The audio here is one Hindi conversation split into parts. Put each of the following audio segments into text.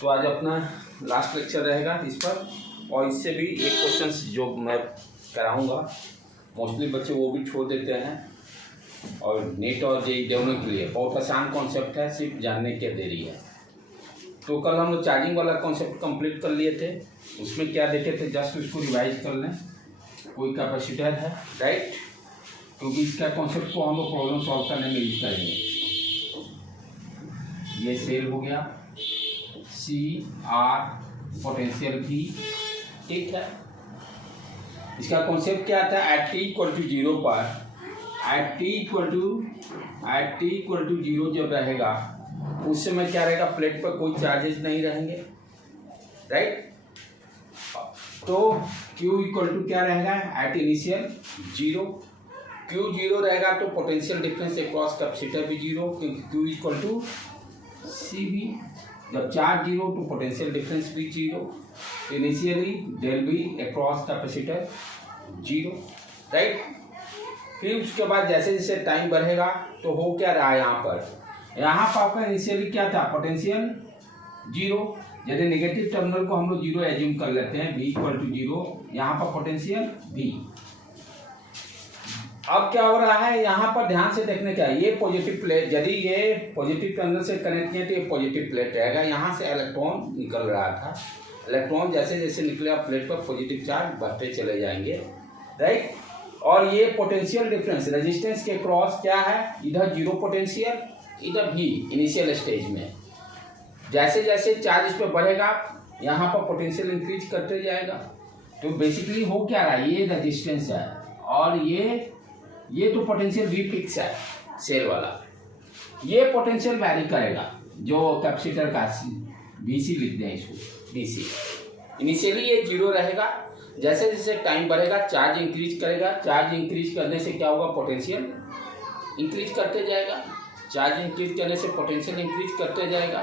तो आज अपना लास्ट लेक्चर रहेगा इस पर, और इससे भी एक क्वेश्चन जो मैं कराऊंगा मोस्टली बच्चे वो भी छोड़ देते हैं, और नेट और जेईई दोनों के लिए बहुत आसान कॉन्सेप्ट है, सिर्फ जानने की देरी है। तो कल हम लोग चार्जिंग वाला कॉन्सेप्ट कंप्लीट कर लिए थे, उसमें क्या देखे थे जस्ट उसको रिवाइज कर लें। कोई कैपेसिटर है, राइट, क्योंकि इसका कॉन्सेप्ट को हम लोग प्रॉब्लम सॉल्व करने में यूज करेंगे। ये सेल हो गया, सी आर पोटेंशियल भी, ठीक है। इसका कॉन्सेप्ट क्या था, at T equal to zero पर, at T equal to zero जब रहेगा उस समय क्या रहेगा, प्लेट पर कोई चार्जेस नहीं रहेंगे, राइट। तो Q इक्वल टू क्या रहेगा, at initial zero. Q zero रहेगा तो पोटेंशियल डिफरेंस अक्रॉस कैपेसिटर भी जीरो, क्योंकि Q इक्वल टू सी भी। जब चार्ज जीरो तो पोटेंशियल डिफरेंस भी zero, initially del B across capacitor zero, right. फिर उसके बाद जैसे जैसे टाइम बढ़ेगा तो हो क्या रहा है, यहाँ पर आपका इनिशियली क्या था, पोटेंशियल जीरो। जैसे नेगेटिव टर्मिनल को हम लोग जीरो एज्यूम कर लेते हैं, V इक्वल टू जीरो, यहाँ पर पोटेंशियल V। अब क्या हो रहा है, यहाँ पर ध्यान से देखने का, ये पॉजिटिव प्लेट, यदि ये पॉजिटिव टर्मिनल से कनेक्ट किया तो ये पॉजिटिव प्लेट रहेगा। यहाँ से इलेक्ट्रॉन निकल रहा था, इलेक्ट्रॉन जैसे जैसे निकलेगा प्लेट पर पॉजिटिव चार्ज बढ़ते चले जाएंगे, राइट। और ये पोटेंशियल डिफरेंस रेजिस्टेंस के क्रॉस क्या है, इधर जीरो पोटेंशियल, इधर भी इनिशियल स्टेज में। जैसे जैसे चार्ज इस पर बढ़ेगा यहाँ पर पोटेंशियल इंक्रीज करते जाएगा। तो बेसिकली हो क्या रहा है, ये रेजिस्टेंस है और ये तो पोटेंशियल वी फिक्स है सेल वाला, ये पोटेंशियल वैरी करेगा जो कैपेसिटर का VC लिख दें इसको, VC। इनिशियली ये जीरो रहेगा, जैसे जैसे टाइम बढ़ेगा चार्ज इंक्रीज करेगा, चार्ज इंक्रीज करने से क्या होगा, पोटेंशियल इंक्रीज करते जाएगा, चार्ज इंक्रीज करने से पोटेंशियल इंक्रीज करते जाएगा।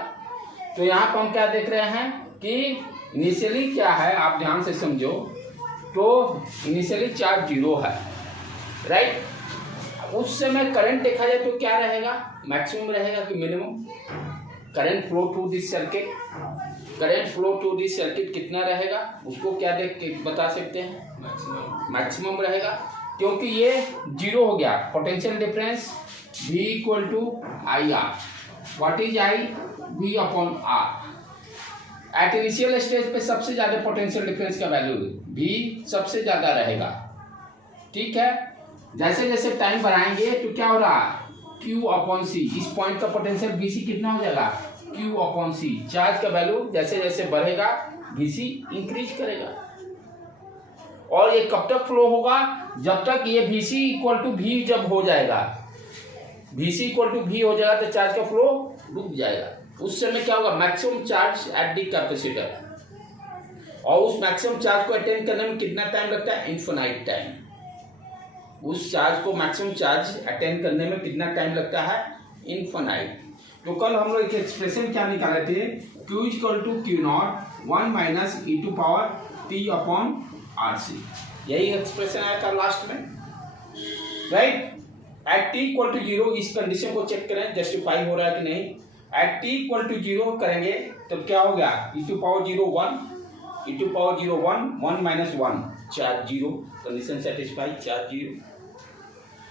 तो यहाँ पर हम क्या देख रहे हैं कि इनिशियली क्या है, आप ध्यान से समझो, तो इनिशियली चार्ज जीरो है, राइट। उस समय करंट देखा जाए तो क्या रहेगा, मैक्सिमम रहेगा कि minimum. Current flow to this circuit, current flow to this circuit कितना रहेगा, उसको क्या देख के बता सकते हैं, मैक्सिमम रहेगा, क्योंकि ये जीरो हो गया। Potential difference V equal to I R, what is I, V upon R. At initial stage पे सबसे ज्यादा पोटेंशियल डिफरेंस का वैल्यू V सबसे ज्यादा रहेगा, ठीक है। जैसे जैसे टाइम बढ़ाएंगे तो क्या हो रहा है, Q अपॉन सी, इस पॉइंट का पोटेंशियल VC कितना हो जाएगा, Q अपॉन सी। चार्ज का वैल्यू जैसे जैसे बढ़ेगा VC इंक्रीज करेगा, और ये कब तक फ्लो होगा, जब तक ये VC इक्वल टू V जब हो जाएगा, VC इक्वल टू V हो जाएगा तो चार्ज का फ्लो रुक जाएगा। उस समय क्या होगा, maximum charge at the capacitor, और उस मैक्सिमम चार्ज को अटेन करने में कितना टाइम लगता है, इनफिनाइट टाइम। उस चार्ज को मैक्सिमम चार्ज अटेन करने में कितना टाइम लगता है, इनफिनाइट। तो कल हम लोग एक एक्सप्रेशन क्या निकाले थे, Q equal to Q not 1 minus e to power T upon RC, यही एक्सप्रेशन आया था लास्ट में, right. At T equal to zero इस कंडीशन को चेक करें जस्टिफाई हो रहा है कि नहीं। At T equal to zero करेंगे तब क्या हो गया, e to power zero 1, e to power zero 1 minus 1, charge zero, condition satisfy, charge zero.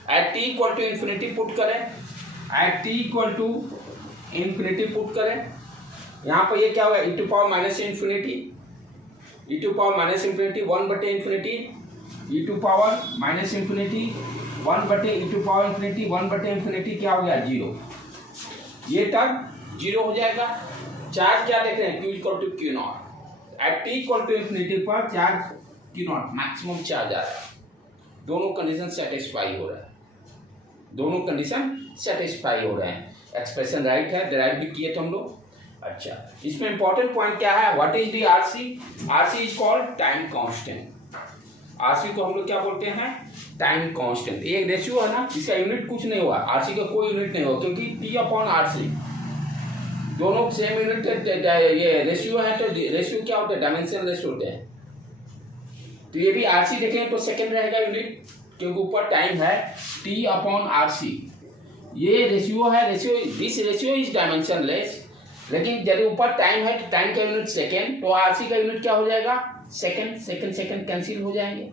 At T equal to infinity put करें, at T equal to infinity put करें, यहाँ पर ये क्या होगा, e to power minus infinity, e to power minus infinity 1 बटे infinity, e to power minus infinity 1 बटे ई टू पावर इन्फिनिटी, 1 बटे इन्फिनिटी क्या हो गया, जीरो। ये टर्म जीरो हो जाएगा। चार्ज क्या देख रहे हैं, Q equal to Q naught. At T equal to infinity पर charge Q naught maximum charge आ रहा है। दोनों कंडीशन सेटिस्फाई हो रहा है, दोनों कंडीशन सेटिस्फाई हो रहे हैं। एक्सप्रेशन राइट है, डिराइव भी किए थे हम लोग। अच्छा, इसमें इंपॉर्टेंट पॉइंट क्या है, what is the RC, RC is called time constant. RC को हम लोग क्या बोलते हैं, टाइम कांस्टेंट। ये रेशियो है ना, इसका यूनिट कुछ नहीं हुआ, RC का कोई यूनिट नहीं होगा, क्योंकि T अपॉन RC दोनों सेम यूनिट, ये रेशियो है। तो रेशियो क्या होता है, डायमेंशन रेशियो होते हैं। तो ये भी RC देखें तो सेकेंड रहेगा यूनिट, क्योंकि ऊपर टाइम है, T अपॉन RC। ये रेशियो है, ratio, this ratio is dimensionless, लेकिन यदि ऊपर टाइम है तो टाइम का यूनिट सेकेंड, तो आरसी का यूनिट क्या हो जाएगा, सेकेंड, सेकेंड सेकेंड कैंसिल हो जाएंगे।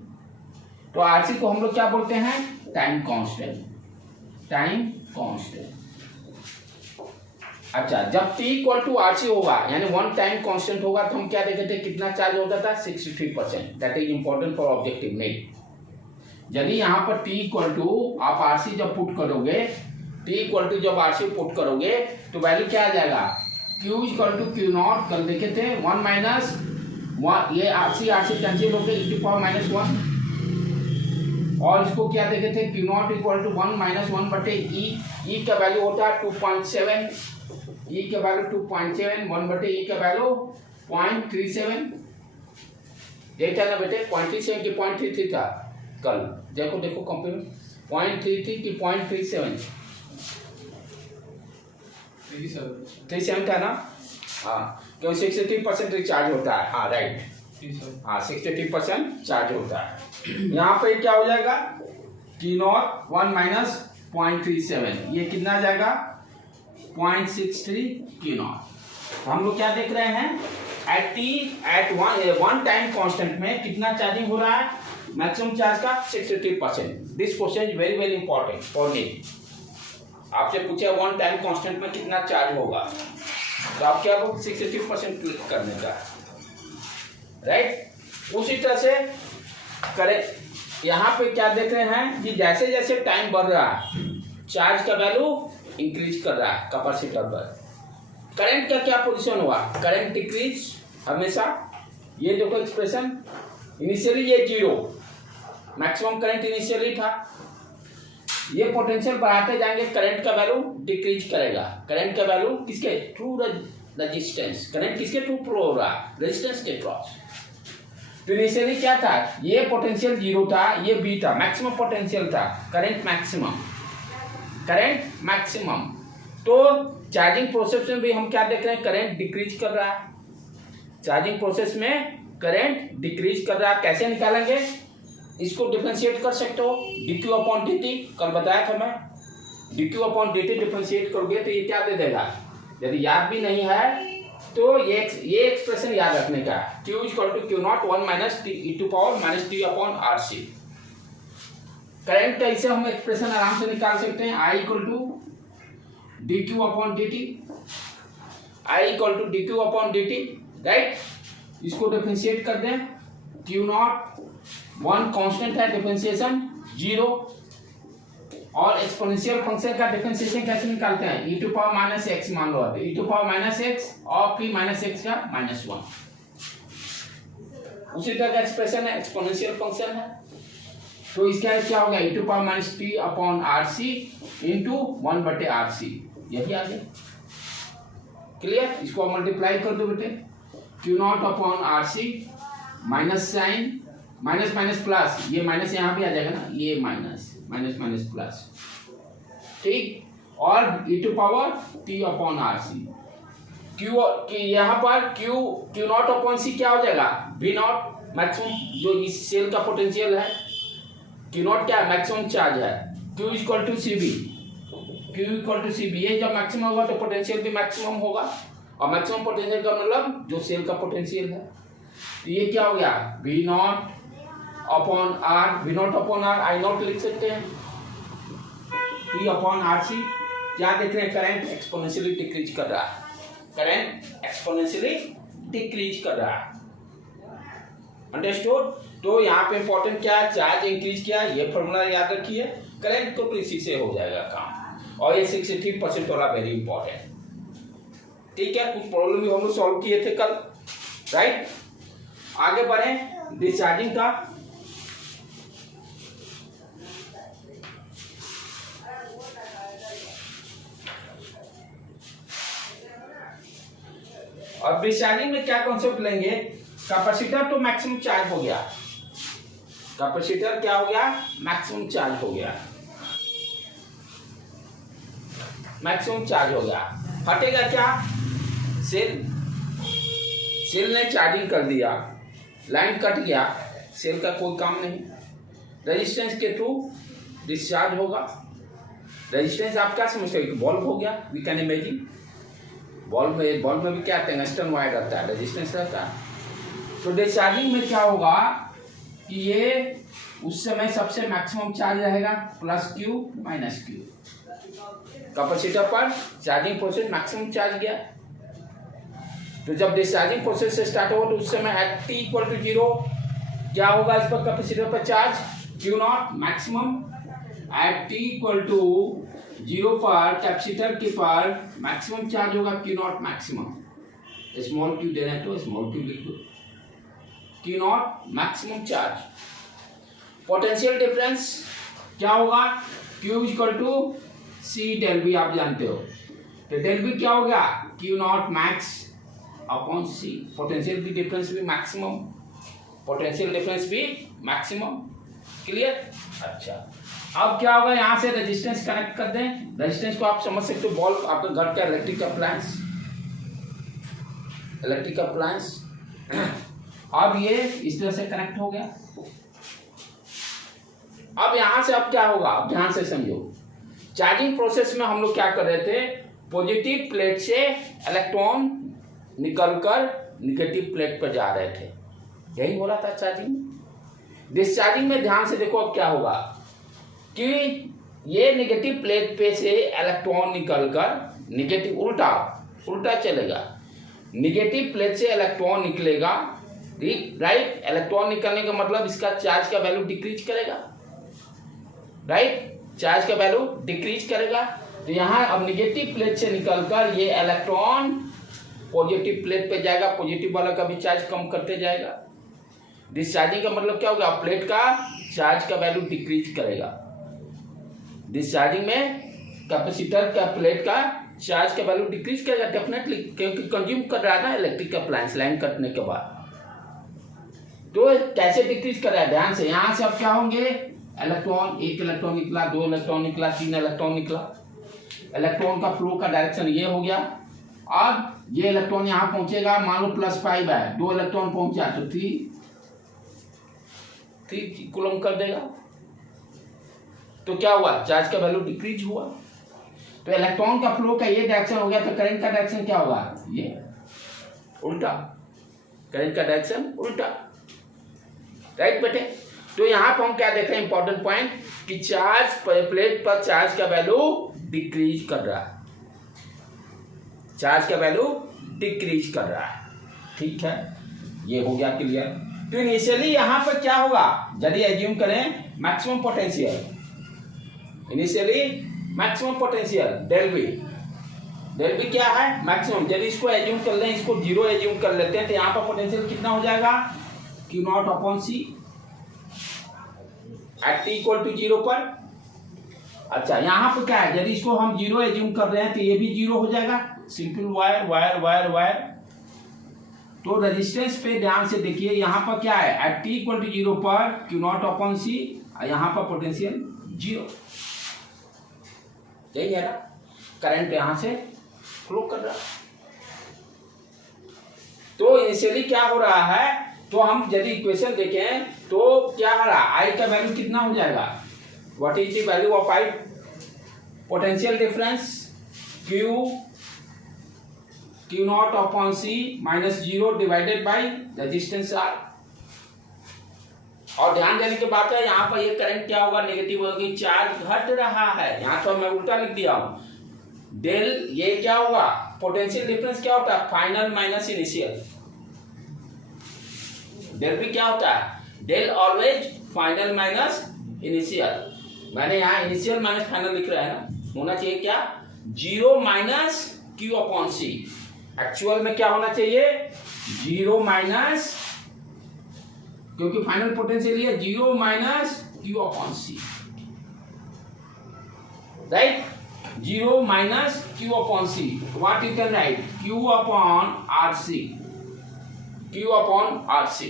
तो आरसी को हम लोग क्या बोलते हैं, टाइम कांस्टेंट, टाइम कांस्टेंट। अच्छा, जब T इक्वल टू RC होगा यानी वन टाइम कांस्टेंट होगा तो हम क्या देखे थे, कितना चार्ज होता था, 63%। That is important for objective नहीं। यदि यहाँ पर T इक्वल टू आप RC जब पुट करोगे, T इक्वल टू जब RC पुट करोगे तो वैल्यू क्या आ जाएगा, Q equal to Q not, कल देखे थे 1 माइनस 1, ये RC कैंसिल हो गए e⁻⁻1, और इसको क्या देखे थे, Q not equal to 1 minus 1 बटे E का वैल्यू होता है 2.7, E का वैल्यू 2.7, 1 बटे E का वैल्यू 0.37, यही था ना बेटे, 0.37 की 0.33 था कल, देखो देखो कंप्यूटर, 0.33 की 0.37, 37 था ना, हाँ, क्यों 63% रिचार्ज होता है, हाँ राइट, हाँ 63% चार्ज होता है। यहाँ पे क्या हो जाएगा, Q नॉट 1 माइनस 0.37, ये कितना आ जाएगा 0.63 Q नॉट। हम लोग क्या देख रहे हैं, एट वन टाइम कांस्टेंट में कितना चार्जिंग हो रहा है, मैक्सिमम चार्ज का 63%। This question is very very important for me. आपसे पूछा वन टाइम कांस्टेंट में कितना चार्ज होगा, तो आप क्या 63% क्लिक करने का, राइट। उसी तरह से करें, यहाँ पे क्या देख रहे हैं कि जैसे जैसे टाइम बढ़ रहा है चार्ज का वैल्यू इंक्रीज कर रहा है कैपेसिटर पर। करंट का क्या पोजीशन हुआ, करंट डिक्रीज हमेशा, ये देखो एक्सप्रेशन, इनिशियली ये 0, मैक्सिमम करंट इनिशियली था, ये पोटेंशियल बढ़ाते जाएंगे, करंट का वैल्यू डिक्रीज करेगा। करंट का वैल्यू किसके थ्रू, रेजिस्टेंस, करंट किसके थ्रू फ्लो हो रहा है, रेजिस्टेंस के क्रॉस। तो इनिशियली क्या था, ये पोटेंशियल 0 था, ये B था, मैक्सिमम पोटेंशियल था, करंट मैक्सिमम, करंट मैक्सिमम। तो चार्जिंग प्रोसेस में भी हम क्या देख रहे हैं, करंट डिक्रीज कर रहा है, चार्जिंग प्रोसेस में करंट डिक्रीज कर रहा है। कैसे निकालेंगे, इसको डिफरेंशिएट कर सकते हो, dq अपॉन dt, कल बताया था मैं, dq अपॉन dt डिफरेंशिएट करोगे तो ये क्या दे देगा, यदि याद भी नहीं है तो ये एक्सप्रेशन याद रखने का, q equal to Q not 1 minus t upon RC। Current का इसे हम एक्सप्रेशन आराम से निकाल सकते हैं, I equal to dq upon dt, I equal to dq upon dt, right. इसको डिफरेंशिएट कर दें, Q नॉट 1 कांस्टेंट है, डिफरेंशिएशन 0, और एक्सपोनेंशियल फंक्शन का डिफरेंशिएशन कैसे निकालते हैं, e⁻⁻x मान लो, e⁻⁻x और p⁻x का -1, उसी तरह का एक्सप्रेशन है, एक्सपोनेंशियल फंक्शन है। तो इसका क्या होगा, e⁻t अपॉन RC इंटू 1 बटे RC, यही आ गया, क्लियर। इसको मल्टीप्लाई कर दो बेटे, Q not upon RC, minus sign, minus minus plus, ये माइनस यहाँ भी आ जाएगा ना, ये माइनस माइनस माइनस प्लस, ठीक, और e⁻t अपॉन RC, Q यहाँ पर Q नॉट अपॉन C क्या हो जाएगा, V नॉट, मैक्सिमम जो इस सेल का पोटेंशियल है, Q नॉट क्या है, मैक्सिमम चार्ज है, Q equal to CB, Q equal to CB, ये जब मैक्सिमम होगा तो पोटेंशियल भी मैक्सिमम होगा, और मैक्सिमम पोटेंशियल का मतलब जो सेल का पोटेंशियल है। तो ये क्या हो गया, V not upon R, V not upon R, I not लिख सकते हैं, T अपॉन RC। क्या देख रहे हैं, करंट एक्सपोनेंशियली डिक्रीज कर रहा है, करंट एक्सपोनेंशियली डिक्रीज कर रहा है, अंडरस्टूड। तो यहाँ पे इंपॉर्टेंट क्या है, चार्ज इंक्रीज किया, ये फॉर्मूला याद रखिए, करंट को तो इसी से हो जाएगा काम, और ये 63% वाला वेरी इंपॉर्टेंट, ठीक है। कुछ प्रॉब्लम भी हम लोग सॉल्व किए थे कल, राइट। आगे बढ़े, डिस्चार्जिंग का, और डिस्चार्जिंग में क्या कॉन्सेप्ट लेंगे, कैपेसिटर तो मैक्सिमम चार्ज हो गया, कैपेसिटर क्या हो गया, मैक्सिमम चार्ज हो गया, मैक्सिमम चार्ज हो गया, हटेगा क्या, सेल ने चार्जिंग कर दिया, लाइन कट गया, सेल का कोई काम नहीं, रेजिस्टेंस के थ्रू डिस्चार्ज होगा। रेजिस्टेंस आप क्या समझते हो, बल्ब हो गया, वी कैन इमेजिन, बल्ब में भी क्या टंगस्टन वायर रहता है, रेजिस्टेंस रहता है। तो डिस्चार्जिंग में क्या होगा कि ये उस समय सबसे मैक्सिमम चार्ज रहेगा plus Q minus Q. Capacitor पर चार्जिंग प्रोसेस मैक्सिमम चार्ज गया। तो जब डिस्चार्जिंग प्रोसेस से स्टार्ट होगा तो उस समय एट t इक्वल टू 0 क्या होगा इस पर कैपेसिटर पर charge Q naught maximum. At t equal to 0 पर कैपेसिटर के पर मैक्सिमम चार्ज होगा Q naught maximum. Small Q दे रहे हैं तो स्मॉल क्यू लिख दो, Q naught maximum charge. Potential difference क्या होगा, Q equal to C del V, आप जानते हो। तो डेल बी क्या हो गया, Q naught max upon C. Potential भी डिफरेंस भी मैक्सिमम, पोटेंशियल डिफरेंस भी मैक्सिमम। क्लियर। अच्छा, अब क्या होगा, यहाँ से रेजिस्टेंस कनेक्ट कर दें। रेजिस्टेंस को आप समझ सकते हो, बल्ब आपके घर का इलेक्ट्रिक अप्लायंस, इलेक्ट्रिक अप्लायंस। अब ये इस तरह से कनेक्ट हो गया। अब यहां से अब क्या होगा, अब ध्यान से समझो। चार्जिंग प्रोसेस में हम लोग क्या कर रहे थे, पॉजिटिव प्लेट से इलेक्ट्रॉन निकलकर निगेटिव प्लेट पर जा रहे थे, यही हो रहा था चार्जिंग। डिस्चार्जिंग में ध्यान से देखो अब क्या होगा कि ये निगेटिव प्लेट पे से इलेक्ट्रॉन निकलकर निगेटिव उल्टा चलेगा। निगेटिव प्लेट से इलेक्ट्रॉन निकलेगा, राइट। इलेक्ट्रॉन निकलने का मतलब इसका चार्ज का वैल्यू डिक्रीज करेगा, राइट। चार्ज का वैल्यू डिक्रीज करेगा। तो यहाँ अब निगेटिव प्लेट से निकलकर ये इलेक्ट्रॉन पॉजिटिव प्लेट पे जाएगा, पॉजिटिव वाला का भी चार्ज कम करते जाएगा। डिस्चार्जिंग का मतलब क्या होगा, प्लेट का चार्ज का वैल्यू डिक्रीज करेगा। डिस्चार्जिंग में कैपेसिटर का प्लेट का चार्ज का वैल्यू डिक्रीज करेगा डेफिनेटली, क्योंकि कंज्यूम कर रहा है ना इलेक्ट्रिक अप्लायंस लाइन कटने के बाद। तो कैसे डिक्रीज कर रहा है, ध्यान से। यहां से अब क्या होंगे, इलेक्ट्रॉन, एक इलेक्ट्रॉन निकला, दो इलेक्ट्रॉन निकला, तीन इलेक्ट्रॉन निकला। इलेक्ट्रॉन का फ्लो का डायरेक्शन ये हो गया। अब ये इलेक्ट्रॉन यहां पहुंचेगा, मान लो +5 है, दो इलेक्ट्रॉन पहुंचा तो 3 कूलम कर देगा। तो क्या हुआ, चार्ज का वैल्यू डिक्रीज हुआ। तो इलेक्ट्रॉन का फ्लो का ये डायरेक्शन हो गया, तो करंट का डायरेक्शन क्या होगा, ये उल्टा। करंट का डायरेक्शन उल्टा, राइट बेटे। तो यहां पर हम क्या देख रहे हैं, इंपॉर्टेंट पॉइंट, कि चार्ज प्लेट पर चार्ज का वैल्यू डिक्रीज कर रहा है, चार्ज का वैल्यू डिक्रीज कर रहा है। ठीक है, ये हो गया क्लियर। तो इनिशियली यहां पर क्या होगा, यदि एज्यूम करें maximum potential, initially maximum potential del B क्या है, मैक्सिमम। यदि इसको एज्यूम कर लें, इसको 0 एज्यूम कर लेते हैं, तो यहां पर पोटेंशियल कितना हो जाएगा, Q not upon C at t equal to 0 पर। अच्छा, यहां पर क्या है, यदि इसको हम 0 एज्यूम कर रहे हैं तो ये भी 0 हो जाएगा। Simple wire. तो रेजिस्टेंस पे ध्यान से देखिए, यहां पर क्या है, एट t इक्वल टू 0 पर क्यू नॉट अपॉन सी, यहां पर पोटेंशियल 0, यही है ना। करंट यहां से फ्लो कर रहा है। तो इनिशियली क्या हो रहा है, तो हम यदि इक्वेशन देखें तो क्या हो रहा है, आई का वैल्यू कितना हो जाएगा, what is the value of I, potential difference Q not upon C -0 divided by resistance R. और ध्यान देने की बात है, यहाँ पर ये करंट क्या होगा, नेगेटिव होगी, चार्ज घट रहा है। यहाँ तो मैं उल्टा लिख दिया हूं, डेल ये क्या होगा, पोटेंशियल डिफरेंस क्या होता है, फाइनल माइनस इनिशियल। डेल भी क्या होता है, del always final minus initial. मैंने यहाँ इनिशियल माइनस फाइनल लिख रहा है ना, होना चाहिए क्या, 0 माइनस क्यू अपॉन सी। एक्चुअल में क्या होना चाहिए, 0 माइनस, क्योंकि फाइनल पोटेंशियल है 0 minus Q upon C, right. 0 minus Q upon C, what you can write, Q upon R C, Q upon R C.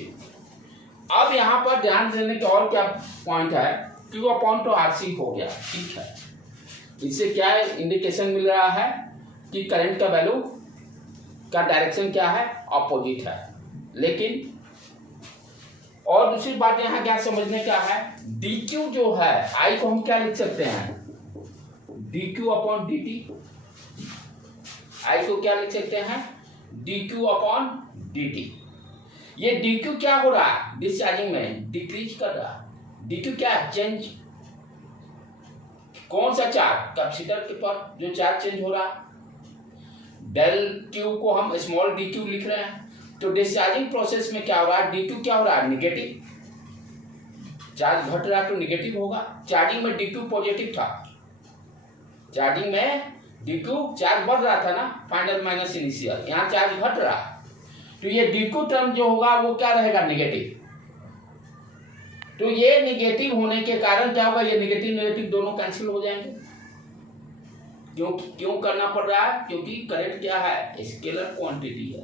अब यहां पर ध्यान देने का और क्या पॉइंट है, क्यू अपॉन तो आर सी हो गया, ठीक है। इससे क्या इंडिकेशन मिल रहा है कि करंट का वैल्यू का डायरेक्शन क्या है, अपोजिट है। लेकिन और दूसरी बात यहां क्या समझने का है, dq जो है, I को हम क्या लिख सकते हैं, dq अपॉन dt। आई को क्या लिख सकते हैं, dq अपॉन dt। ये dq क्या हो रहा है डिस्चार्जिंग में, डिक्रीज कर रहा है। dq क्या है, चेंज। कौन सा चार्ज, कैपेसिटर के पर जो चार्ज चेंज हो रहा है। डेल q को हम स्मॉल dq लिख रहे हैं। तो डिस्चार्जिंग प्रोसेस में क्या हो रहा है, dq क्या हो रहा है, निगेटिव। चार्ज घट रहा है तो निगेटिव होगा। चार्जिंग में dq पॉजिटिव था, चार्जिंग में dq चार्ज बढ़ रहा था ना, फाइनल माइनस इनिशियल, यहाँ चार्ज घट रहा है तो ये dq टर्म जो होगा वो क्या रहेगा, नेगेटिव। तो ये नेगेटिव होने के कारण क्या होगा, ये नेगेटिव नेगेटिव दोनों कैंसिल हो जाएंगे। क्यों करना पड़ रहा है, क्योंकि करंट क्या है, स्केलर क्वांटिटी है।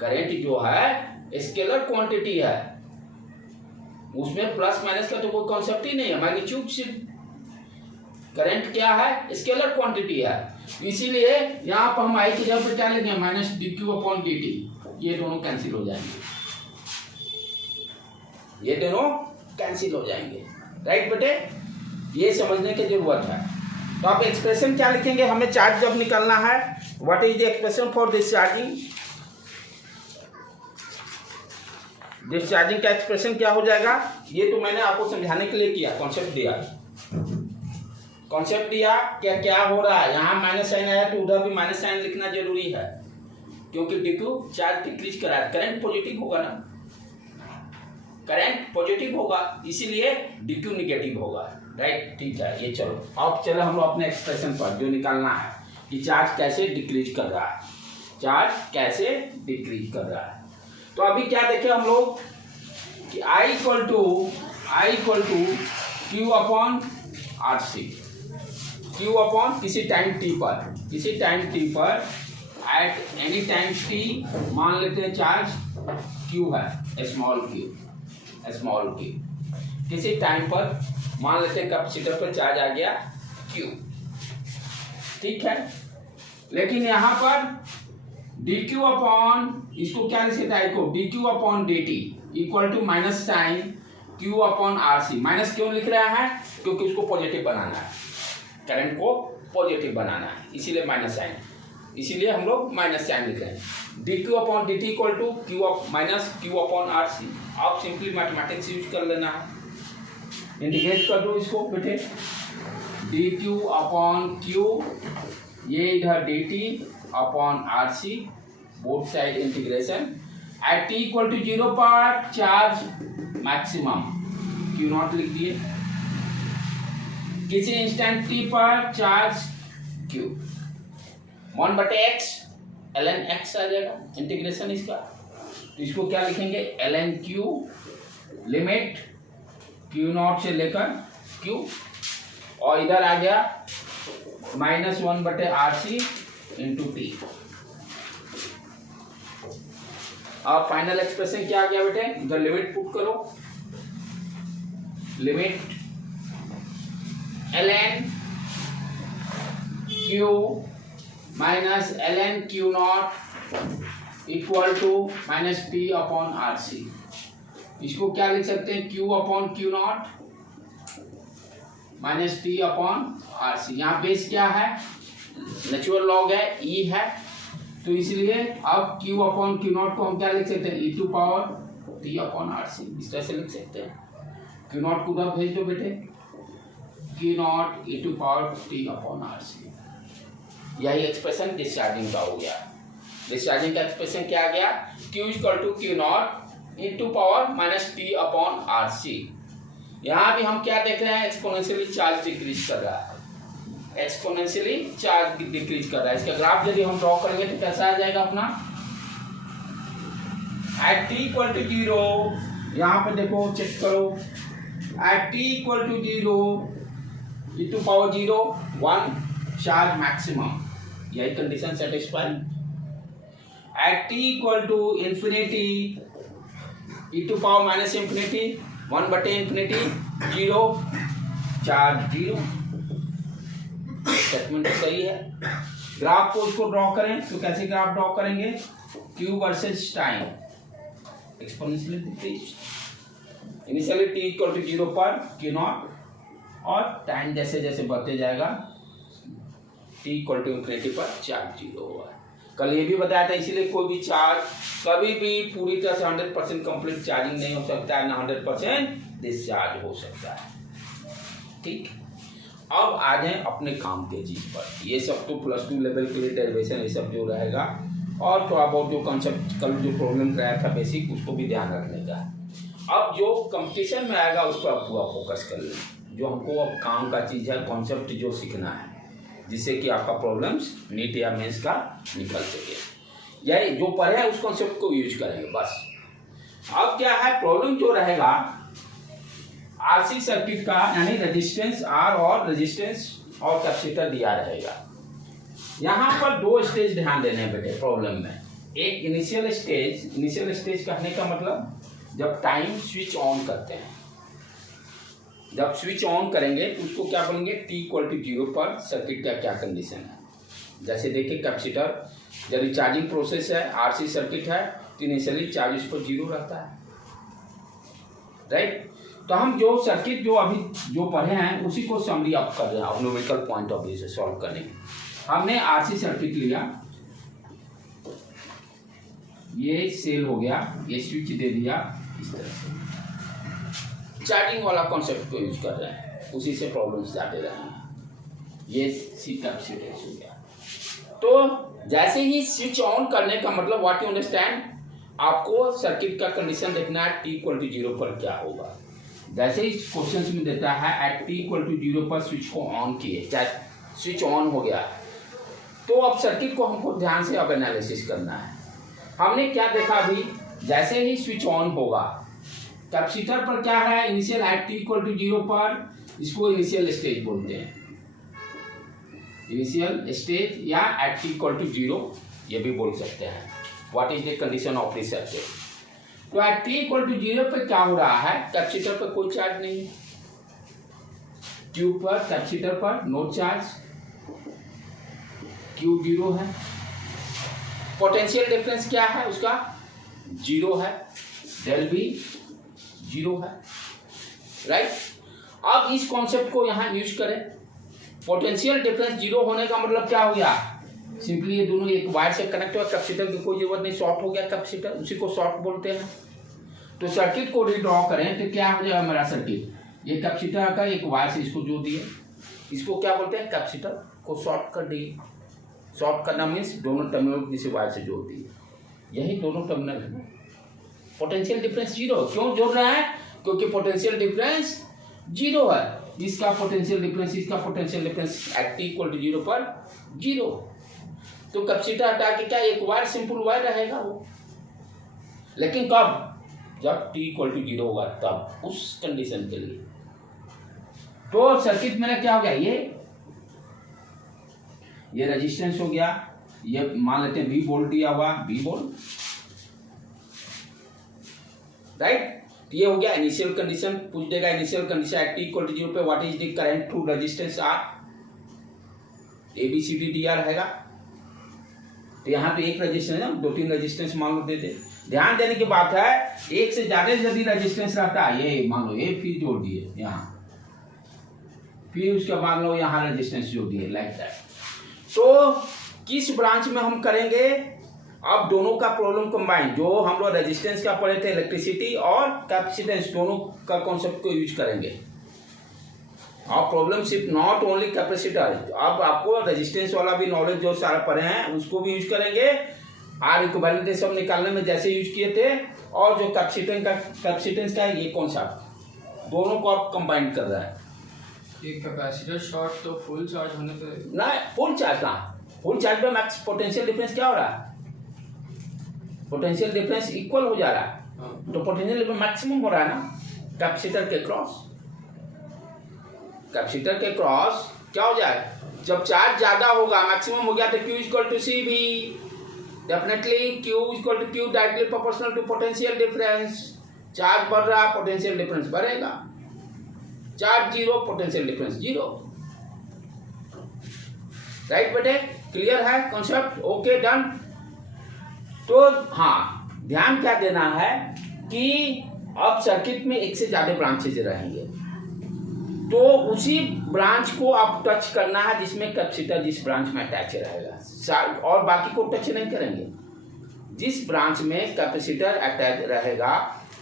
करंट जो है स्केलर क्वांटिटी है, उसमें प्लस माइनस का तो कोई कॉन्सेप्ट ही नहीं है, मैग्नीट्यूड सिर्फ। करंट क्या है, स्केलर क्वांटिटी है, इसीलिए यहाँ पर हम आई की जगह पर क्या लेंगे, माइनस dq अपॉन dt। ये दोनों कैंसिल हो जाएंगे, ये दोनों कैंसिल हो जाएंगे। राइट बेटे, ये समझने की जरूरत है। तो आप एक्सप्रेशन क्या लिखेंगे, हमें चार्ज जब निकालना है, what is the expression for discharging. Discharging का एक्सप्रेशन क्या हो जाएगा, ये तो मैंने आपको समझाने के लिए किया, कॉन्सेप्ट दिया। कॉन्सेप्ट दिया क्या क्या हो रहा है, यहाँ माइनस साइन आया तो उधर भी माइनस साइन लिखना जरूरी है, क्योंकि dq चार्ज डिक्रीज करा है, करंट पॉजिटिव होगा ना, करंट पॉजिटिव होगा, इसीलिए dq निगेटिव होगा। राइट, ठीक है। ये चलो अब चलो हम लोग अपने एक्सप्रेशन पर जो निकालना है कि चार्ज कैसे डिक्रीज कर रहा है, चार्ज कैसे डिक्रीज कर रहा है। तो अभी क्या देखें हम लोग कि I equal to Q upon RC। Q upon किसी टाइम t पर एट एनी टाइम t, मान लेते हैं चार्ज q है, स्मॉल q। किसी टाइम पर मान लेते हैं कैपेसिटर पर चार्ज आ गया q, ठीक है। लेकिन यहाँ पर dq अपॉन, इसको क्या लिख सकते हैं, dq upon dt equal to minus sign q upon RC। Minus क्यों लिख रहा है, क्योंकि उसको पॉजिटिव बनाना है, करंट को पॉजिटिव बनाना है, इसीलिए माइनस साइन, इसीलिए हम लोग माइनस साइन लिख रहे हैं। dq upon dt equal to minus q upon RC। आप सिंपली मैथमेटिक्स यूज कर लेना है, इंटीग्रेट कर दो इसको बेटे, dq अपॉन q, ये इधर dt upon RC, both side integration. At t equal to 0 पर चार्ज मैक्सिमम q नॉट लिख दिए, किसी इंस्टेंट t पर charge q 1/x ln x आ जाएगा, इंटीग्रेशन इसका। तो इसको क्या लिखेंगे, ln q, limit q not से लेकर q, और इधर आ गया -1/RC इंटू t। अब फाइनल एक्सप्रेशन क्या आ गया बेटे, इधर लिमिट पुट करो, limit ln q minus ln q not equal to minus t upon RC। इसको क्या लिख सकते हैं, q upon q not minus t upon RC। यहाँ बेस क्या है, नेचुरल लॉग है, e है, तो इसलिए अब q अपॉन q नॉट को हम क्या लिख सकते हैं, e to power t upon RC, इस तरह से लिख सकते हैं। q नॉट को उधर भेज दो बेटे, q not e to power t upon RC। यही एक्सप्रेशन डिस्चार्जिंग का हो गया। डिस्चार्जिंग का एक्सप्रेशन क्या आ गया, q equal to q not e to power minus t upon RC। यहाँ भी हम क्या देख रहे हैं, एक्सपोनेंशियली चार्ज डिक्रीज कर रहा है, एक्सपोनेंशियली चार्ज डिक्रीज कर रहा है। इसका ग्राफ यदि हम ड्रॉ करेंगे तो कैसा आ जाएगा अपना, एट t इक्वल टू 0, यहाँ पे देखो चेक करो, at t equal to 0 e to power 0 1 charge maximum, यही condition satisfy. At t equal to infinity e to power minus infinity 1/इंफिनिटी 0 चार्ज 0। स्टेटमेंट सही है। ग्राफ को उसको ड्रॉ करें तो कैसे ग्राफ ड्रॉ करेंगे, q versus time, exponentially decrease, initially t equal to 0 पर q नॉट, और टाइम जैसे जैसे बढ़ते जाएगा टी इक्वल टू इन्फिनिटी पर चार्ज 0 होगा। कल ये भी बताया था, इसीलिए कोई भी चार्ज कभी भी पूरी तरह से 100% कंप्लीट चार्जिंग नहीं हो सकता है, ना 100% डिस्चार्ज हो सकता है। ठीक, अब आ जाए अपने काम के चीज पर। ये सब तो +2 लेवल के लिए डेरिवेशन ये सब जो रहेगा, और थोड़ा बहुत जो कॉन्सेप्ट कल जो प्रॉब्लम कराया था बेसिक, उसको भी ध्यान रखने का है। अब जो कंपटीशन में आएगा उस पर पूरा फोकस कर लें, जो हमको अब काम का चीज़ है, कॉन्सेप्ट जो सीखना है, जिससे कि आपका प्रॉब्लम्स नीट या मेंस का निकल सके। यही जो पढ़े हैं उस कॉन्सेप्ट को यूज करेंगे बस। अब क्या है, प्रॉब्लम जो रहेगा आरसी सर्किट का, यानी रेजिस्टेंस आर और रेजिस्टेंस और कैपेसिटर दिया रहेगा। यहाँ पर 2 स्टेज ध्यान देने हैं बेटे प्रॉब्लम में। एक इनिशियल स्टेज कहने का मतलब जब टाइम स्विच ऑन करते हैं, जब स्विच ऑन करेंगे तो उसको क्या बोलेंगे, t इक्वल टू 0 पर सर्किट का क्या कंडीशन है। जैसे देखिए कैपेसिटर जब रिचार्जिंग प्रोसेस है, आरसी सर्किट है, तो इनिशियली चार्ज उस पर 0 रहता है, राइट। तो हम जो सर्किट जो अभी जो पढ़े हैं उसी को समरी अप कर रहे हैं न्यूमेरिकल पॉइंट ऑफ व्यू से सॉल्व करने के। हमने आरसी सर्किट लिया, ये सेल हो गया, ये स्विच दे दिया, इस तरह से चार्जिंग वाला कॉन्सेप्ट को यूज कर रहे हैं, उसी से प्रॉब्लम्स जाते रहे हैं। ये सी कैपेसिटर हो गया। तो जैसे ही स्विच ऑन करने का मतलब व्हाट यू अंडरस्टैंड, आपको सर्किट का कंडीशन देखना है t इक्वल टू 0 पर क्या होगा। जैसे ही क्वेश्चन में देता है एट t इक्वल टू 0 पर स्विच को ऑन किए, चाहे स्विच ऑन हो गया, तो अब सर्किट को हमको ध्यान से अब एनालिसिस करना है। हमने क्या देखा अभी, जैसे ही स्विच ऑन होगा कैपेसिटर पर क्या है, initial at t equal to 0 पर, इसको इनिशियल स्टेज बोलते हैं, इनिशियल स्टेज या एट t इक्वल टू 0 ये भी बोल सकते हैं। What is the condition of this circuit. तो एट t इक्वल टू 0 पर क्या हो रहा है, कैपेसिटर पर कोई चार्ज नहीं, Q पर कैपेसिटर पर नो चार्ज, Q 0 है, पोटेंशियल डिफरेंस क्या है उसका 0 है, डेल भी 0 है, राइट। अब इस कॉन्सेप्ट को यहाँ यूज करें, पोटेंशियल डिफरेंस 0 होने का मतलब क्या हो गया, सिंपली ये दोनों एक वायर से कनेक्ट हुआ, कैपेसिटर की कोई जरूरत नहीं, शॉर्ट हो गया कैपेसिटर, उसी को शॉर्ट बोलते हैं। तो सर्किट को रीड्रॉ करें तो क्या हो जाएगा मेरा सर्किट, ये कैपेसिटर का एक वायर से इसको जोड़ दिए, इसको क्या बोलते हैं, कैपेसिटर को शॉर्ट कर दिए। शॉर्ट करना मीन्स दोनों टर्मिनल को किसी वायर से जोड़ दिए, यही दोनों टर्मिनल है। पोटेंशियल डिफरेंस 0 क्यों जोड़ रहा है, क्योंकि पोटेंशियल डिफरेंस 0 है, इसका potential difference at t equal to 0 पर 0। तो कैपेसिटर हटा के क्या एक वायर सिंपल वायर रहेगा वो, लेकिन कब, जब t इक्वल टू 0 होगा तब, उस कंडीशन के लिए। तो सर्किट में क्या हो गया, ये रेजिस्टेंस हो गया, ये मान लेते हैं V वोल्ट दिया हुआ, V वोल्ट, राइट। ये हो गया इनिशियल कंडीशन। पूछ देगा initial condition at t equal to 0 पे what is the current through resistance R, ABCD दिया रहेगा। तो यहाँ पे एक रेजिस्टेंस है, 2-3 रेजिस्टेंस मान लो देते। ध्यान देने की बात है, एक से ज्यादा यदि रेजिस्टेंस रहता है, ये मान लो ये फिर जोड़ दिए यहाँ, फिर उसके बाद लो यहाँ रेजिस्टेंस जोड़ दिए, लाइक दैट। तो किस ब्रांच में हम करेंगे, अब दोनों का प्रॉब्लम कंबाइन, जो हम लोग रेजिस्टेंस का पढ़े थे, इलेक्ट्रिसिटी और कैपेसिटेंस दोनों का कॉन्सेप्ट को यूज करेंगे। और प्रॉब्लम सिर्फ नॉट ओनली कैपेसिटर, अब आपको रेजिस्टेंस वाला भी नॉलेज जो सारा पढ़े हैं उसको भी यूज करेंगे, आर इक्विवेलेंट सब निकालने में जैसे यूज किए थे, और जो कैपेसिटेंस का है ये कॉन्सेप्ट, दोनों को आप कंबाइन कर रहा है। ये कैपेसिटर शॉर्ट तो फुल चार्ज होने पे ना, फुल चार्ज कहाँ, फुल चार्ज पे मैक्स पोटेंशियल डिफरेंस क्या हो रहा है, पोटेंशियल डिफरेंस इक्वल हो जा रहा है, तो पोटेंशियल डिफरेंस मैक्सिमम हो रहा है ना कैपेसिटर के क्रॉस। कैपेसिटर के क्रॉस क्या हो जाए, जब चार्ज ज्यादा होगा, मैक्सिमम हो गया, तो Q इक्वल टू C भी definitely, Q equal to Q directly proportional to potential difference. Charge बढ़ रहा, पोटेंशियल डिफरेंस बढ़ेगा, चार्ज 0, पोटेंशियल डिफरेंस 0, राइट बेटे, क्लियर है कॉन्सेप्ट, ओके डन। तो हाँ, ध्यान क्या देना है कि अब सर्किट में एक से ज्यादा ब्रांचेज रहेंगे, तो उसी ब्रांच को आप टच करना है जिसमें कैपेसिटर जिस ब्रांच में अटैच रहेगा, और बाकी को टच नहीं करेंगे। जिस ब्रांच में कैपेसिटर अटैच रहेगा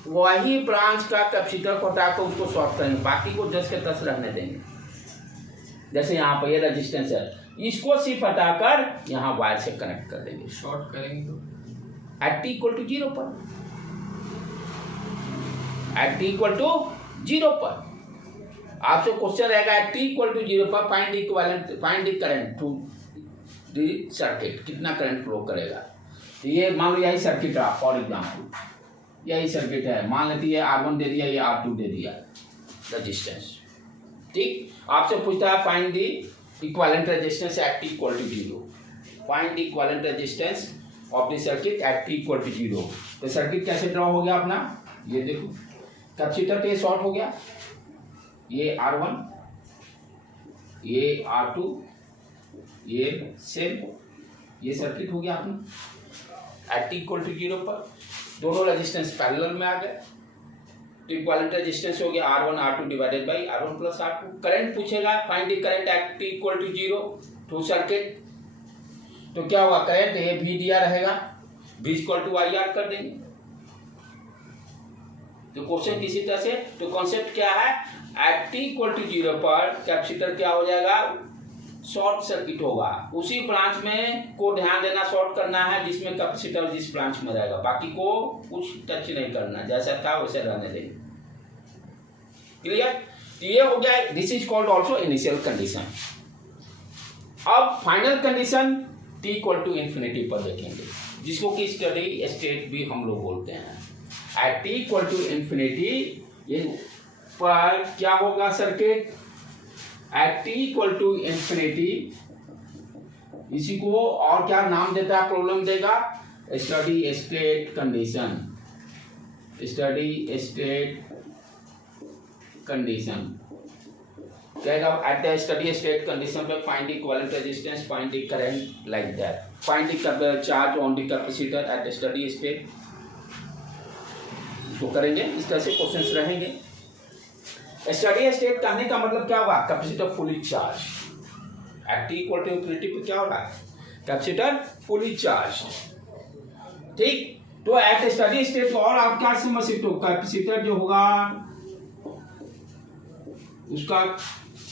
वही ब्रांच का कैपेसिटर को हटाकर उसको शॉर्ट करेंगे, बाकी को जस के तस रहने देंगे। जैसे यहाँ पर ये रेजिस्टेंस है, इसको सिर्फ हटाकर यहाँ वायर से कनेक्ट कर देंगे। शॉर्ट करेंगे तो एट टी इक्वल टू 0 पर, एट टी इक्वल टू 0 पर आपसे क्वेश्चन रहेगा एट टी इक्वल टू 0 पर find equivalent, find the current to the circuit, कितना करंट फ्लो करेगा। तो ये मान लो यही सर्किट है, फॉर एग्जाम्पल यही सर्किट है, मान लेती है R1 दे दिया, ये R2 दे दिया रेजिस्टेंस। ठीक, आपसे पूछता है find the equivalent resistance at T equal to 0, find the equivalent resistance of the circuit at T equal to 0। तो सर्किट कैसे ड्रॉ हो गया अपना, ये देखो कैपेसिटर पे शॉर्ट हो गया, ये R1, ये R2, ये सेम, ये सर्किट हो गया अपना एट टी इक्वल टू 0 पर। दोनों रेजिस्टेंस पैरेलल में आ गए, तो इक्विवेलेंट रेजिस्टेंस हो गया R1 R2 divided by R1 plus R2। Current पूछेगा find the current at T equal to 0 through circuit, तो क्या हुआ करंट ये V दिया रहेगा, V इक्वल टू IR कर देंगे। तो क्वेश्चन किसी तरह से, तो कॉन्सेप्ट क्या है, एट टी इक्वल टू 0 पर कैपेसिटर क्या हो जाएगा, शॉर्ट सर्किट होगा। उसी ब्रांच में को ध्यान देना, शॉर्ट करना है जिसमें कैपेसिटर जिस ब्रांच में रहेगा, बाकी को कुछ टच नहीं करना, जैसा था वैसे रहने देंगे। क्लियर, तो ये हो गया, this is called also initial condition. अब final condition T equal to infinity पर देखेंगे, जिसको कि स्टडी स्टेट भी हम लोग बोलते हैं। At T equal to infinity ये पर क्या होगा circuit, at T equal to infinity, इसी को और क्या नाम देता है, प्रॉब्लम देगा steady state condition, steady state condition कहेगा at the steady state condition पे find the equivalent resistance, find the current like that, find the charge on the capacitor at steady state. इसको करेंगे, इस तरह से क्वेश्चंस रहेंगे। स्टडी स्टेट कहने का मतलब क्या होगा, capacitor fully charge at T equal to infinity पे क्या हो रहा है, कैपेसिटर फुली चार्ज। ठीक, तो एट स्टडी स्टेट और आप क्या समझ सकते हो, कैपेसिटर जो होगा उसका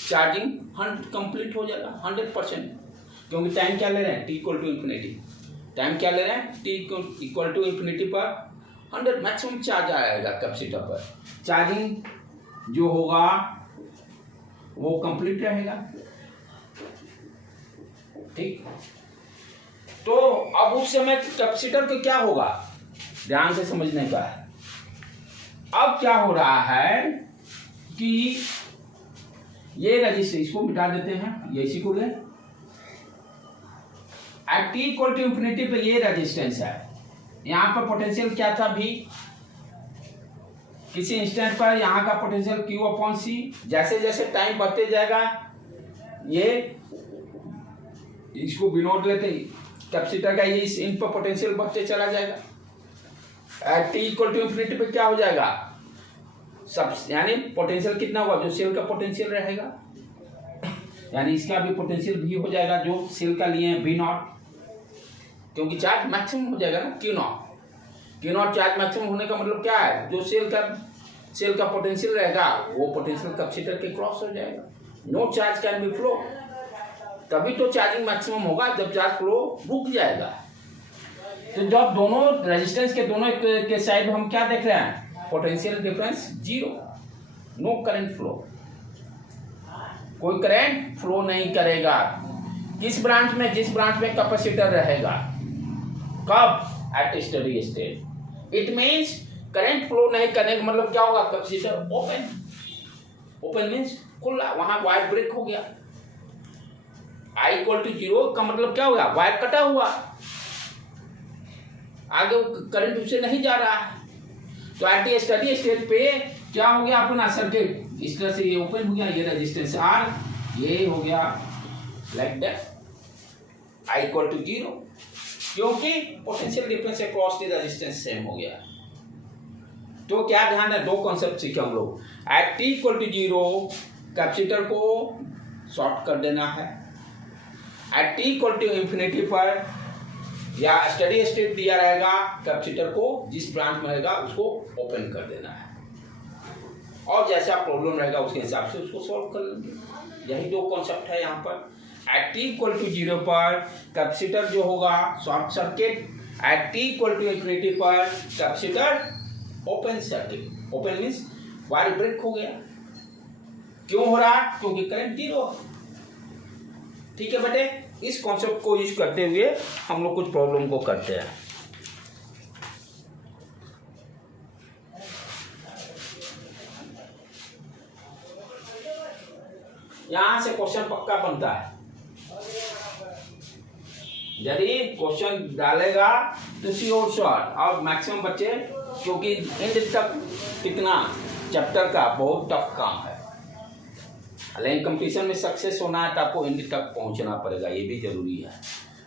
चार्जिंग कंप्लीट हो जाएगा 100%, क्योंकि टाइम क्या ले रहे हैं, T equal to infinity, time क्या ले रहे हैं, टी इक्वल टू इन्फिनिटी पर 100 मैक्सिमम चार्ज आएगा कैपेसिटर पर, चार्जिंग जो होगा वो कंप्लीट रहेगा। ठीक, तो अब उस समय कैपेसिटर को क्या होगा, ध्यान से समझने का है। अब क्या हो रहा है कि ये रजिस्टर, इसको मिटा देते हैं, ये इसी को ले, at T equal to infinity पे ये रेजिस्टेंस है, यहाँ पर पोटेंशियल क्या था भी, किसी इंस्टेंट पर यहाँ का पोटेंशियल Q अपॉन C, जैसे जैसे टाइम बढ़ते जाएगा ये इसको बिनोट लेते ही कैपेसिटर का ये इस इन पर पोटेंशियल बढ़ते चला जाएगा। At T equal to infinity पे क्या हो जाएगा, सब यानी पोटेंशियल कितना होगा, जो सेल का पोटेंशियल रहेगा, यानी इसका भी पोटेंशियल भी हो जाएगा जो सेल का लिए है V नॉट, क्योंकि चार्ज मैक्सिमम हो जाएगा ना Q not. Q not charge maximum होने का मतलब क्या है, जो सेल का पोटेंशियल रहेगा वो पोटेंशियल कैपेसिटर के क्रॉस हो जाएगा, no charge can be flow, तभी तो चार्जिंग मैक्सिमम होगा जब चार्ज फ्लो रुक जाएगा। तो जब दोनों रेजिस्टेंस के दोनों के साइड हम क्या देख रहे हैं, potential difference 0, no current flow, कोई करंट फ्लो नहीं करेगा। किस ब्रांच में, जिस ब्रांच में कैपेसिटर रहेगा, कब, at steady state. It means current flow नहीं करने का मतलब क्या होगा, कैपेसिटर ओपन, ओपन मींस खुला, वहां वायर ब्रेक हो गया। I इक्वल टू 0 का मतलब क्या होगा, वायर कटा हुआ, आगे करंट उससे नहीं जा रहा है। तो एट स्टडी स्टेट पे क्या हो गया अपना सर्किट, इस तरह से ये ओपन हो गया, ये रेजिस्टेंस R, ये हो गया like that, I equal to 0, क्योंकि potential difference across the resistance same हो गया। तो क्या ध्यान है, दो कॉन्सेप्ट सीखे हम लोग, at T equal to 0 capacitor को शॉर्ट कर देना है। At T equal to infinity पर या स्टडी स्टेट दिया रहेगा, कैपेसिटर को जिस ब्रांच में रहेगा उसको ओपन कर देना है और जैसा प्रॉब्लम रहेगा उसके हिसाब से उसको सॉल्व कर लेंगे। यही दो कॉन्सेप्ट है यहाँ पर। एट टी इक्वल टू 0 पर कैपेसिटर जो होगा short circuit, at T equal to infinity पर capacitor open circuit. Open means wire break हो गया। क्यों हो रहा है? क्योंकि करंट 0। ठीक है बेटे, इस कॉन्सेप्ट को यूज करते हुए हम लोग कुछ प्रॉब्लम को करते हैं। यहां से क्वेश्चन पक्का बनता है। यदि क्वेश्चन डालेगा तो श्योर शॉर्ट, और मैक्सिमम बच्चे, क्योंकि एंड तक कितना चैप्टर का बहुत टफ काम है, लेकिन कंपटीशन में सक्सेस होना है तो आपको एंड तक पहुंचना पड़ेगा, ये भी जरूरी है।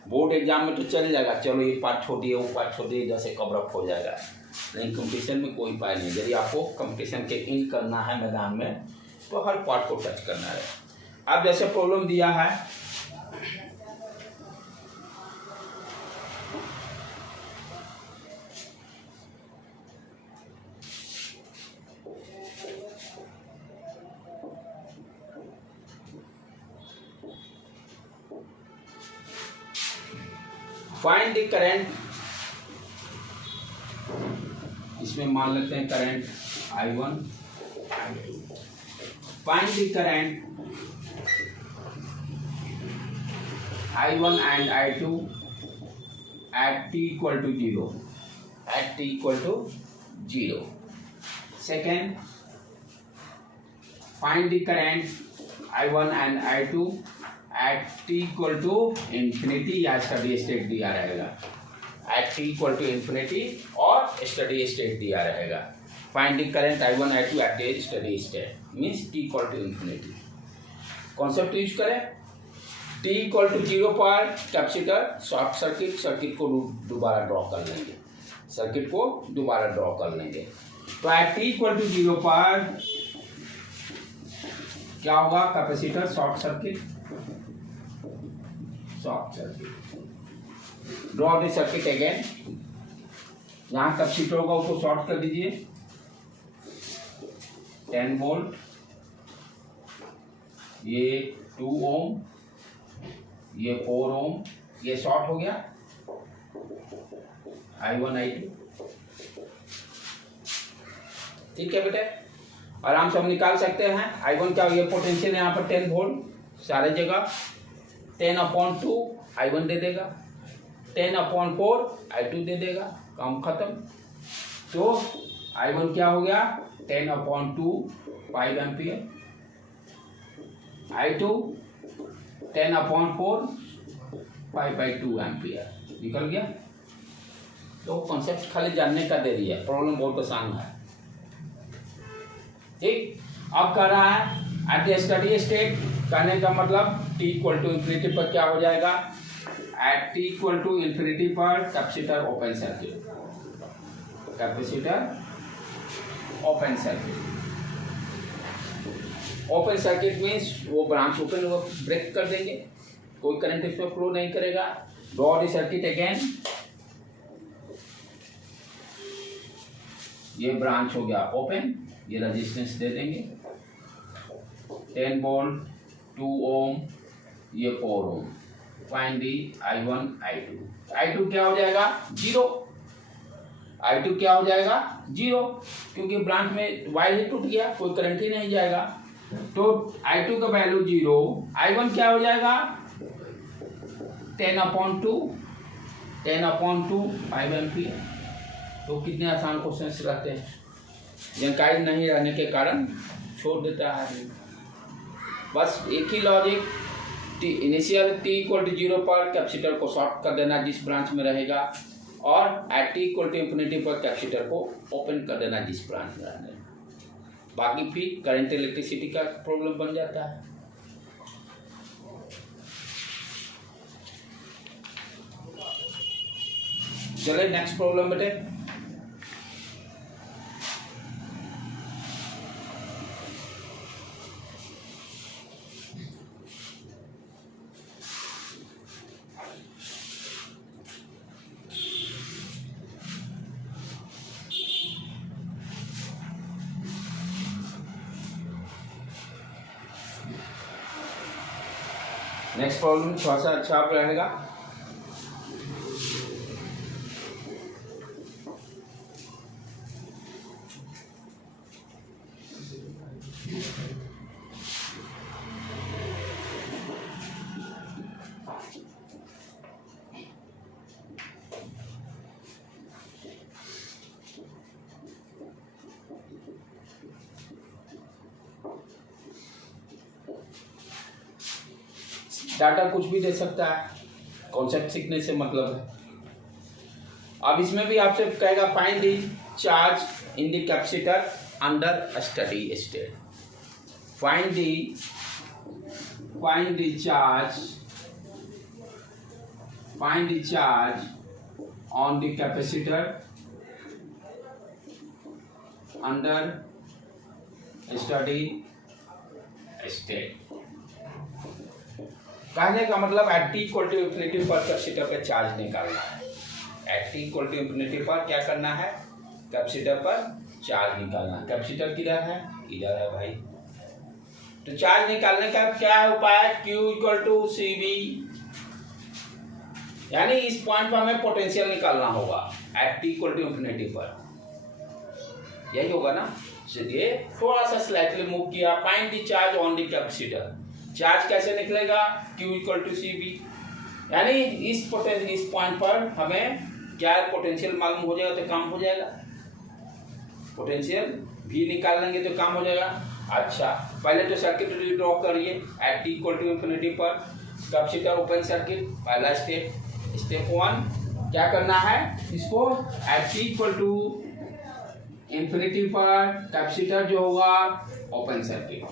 बोर्ड एग्जाम में तो चल जाएगा, चलो ये पार्ट छोड़ दिए, वो पार्ट छोड़ दिए, जैसे कवर अप हो जाएगा, लेकिन कंपटीशन में कोई उपाय नहीं। यदि आपको कंपटीशन के एंड करना है मैदान में तो हर पार्ट को टच करना है। अब जैसे प्रॉब्लम दिया है, फाइंड द करंट, इसमें मान लेते हैं current I1 I2। Find the current I1 and I2 at t equal to 0, at t equal to 0। Second, find the current I1 and I2 at t equal to infinity या स्टडी स्टेट दिया रहेगा। at t equal to infinity और स्टडी स्टेट दिया रहेगा। find the current I1 I2 at the steady state means t equal to infinity। Concept use करें, t equal to 0 पर कैपेसिटर शॉर्ट सर्किट, सर्किट को दोबारा ड्रॉ कर लेंगे, सर्किट को दोबारा ड्रॉ कर लेंगे। तो at t equal to 0 पर क्या होगा? Capacitor short circuit, short circuit. Draw the circuit again. यहाँ कैपेसिटर होगा उसको शॉर्ट कर दीजिए। 10 वोल्ट, ये 2 ओम, ये 4 ओम, ये शॉर्ट हो गया। I1 I2, ठीक है बेटे, आराम से हम निकाल सकते हैं। I1 क्या, ये पोटेंशियल यहाँ पर 10 वोल्ट सारे जगह, 10/2 I1 दे देगा, 10/4 I2 दे देगा, काम खत्म। तो I1 क्या हो गया? 10/2 5 एम्पियर, I2 10/4 5/2 एम्पियर निकल गया। तो कॉन्सेप्ट खाली जानने का देरी है, प्रॉब्लम बहुत आसान है। ठीक, अब कर रहा है एट द स्टडी स्टेट, कहने का मतलब t इक्वल टू इंफिनिटी पर क्या हो जाएगा? At t equal to infinity पर capacitor open circuit, capacitor open circuit. Open circuit means वो ब्रांच ओपन, वो ब्रेक कर देंगे, कोई करंट इसमें फ्लो नहीं करेगा। ड्रॉ द सर्किट अगेन, ये ब्रांच हो गया ओपन, ये रेजिस्टेंस दे देंगे 10 वोल्ट, 2 ओम, ये 4 ओम। Find the I1 I2। I2 क्या हो जाएगा? 0। I2 क्या हो जाएगा? 0, क्योंकि ब्रांच में वायर ही टूट गया, कोई करंट ही नहीं जाएगा। तो I2 का वैल्यू 0। I1 क्या हो जाएगा? 10/2, 10/2 5 एम्पियर। तो कितने आसान क्वेश्चन रहते हैं, जानकारी नहीं रहने के कारण छोड़ देता है। बस एक ही logic, initial t equal to 0 पर कैपेसिटर को शॉर्ट कर देना जिस ब्रांच में रहेगा, और at t equal to infinity पर कैपेसिटर को ओपन कर देना जिस ब्रांच में रहेगा। बाकी फिर करंट इलेक्ट्रिसिटी का प्रॉब्लम बन जाता है। चले नेक्स्ट प्रॉब्लम बेटे। नेक्स्ट प्रॉब्लम थोड़ा सा अच्छा रहेगा। डाटा कुछ भी दे सकता है, कॉन्सेप्ट सीखने से मतलब है। अब इसमें भी आपसे कहेगा find the charge in the capacitor under steady state. Find the charge on the capacitor under steady state. कहने का मतलब at T equal to infinity पर कैपेसिटर पर चार्ज निकालना है। At T equal to infinity पर क्या करना है, कैपेसिटर पर चार्ज निकालना है। कैपेसिटर किधर है, इधर है भाई। तो चार्ज निकालने का क्या उपाय, Q equal to C V, यानी इस पॉइंट पर हमें पोटेंशियल निकालना होगा at T equal to infinity पर, यही होगा ना। चलिए थोड़ा सा स्लाइटली मूव किया, find the charge on the capacitor. Charge कैसे निकलेगा, Q equal to C V, यानी इस पॉइंट पर हमें क्या पोटेंशियल मालूम हो जाएगा तो काम हो जाएगा। पोटेंशियल भी निकाल लेंगे तो काम हो जाएगा। अच्छा पहले तो सर्किट ड्रॉ करिए at T equal to infinity पर, कैपेसिटर ओपन सर्किट। पहला स्टेप 1 क्या करना है, इसको at T equal to infinity पर कैपेसिटर जो होगा open circuit,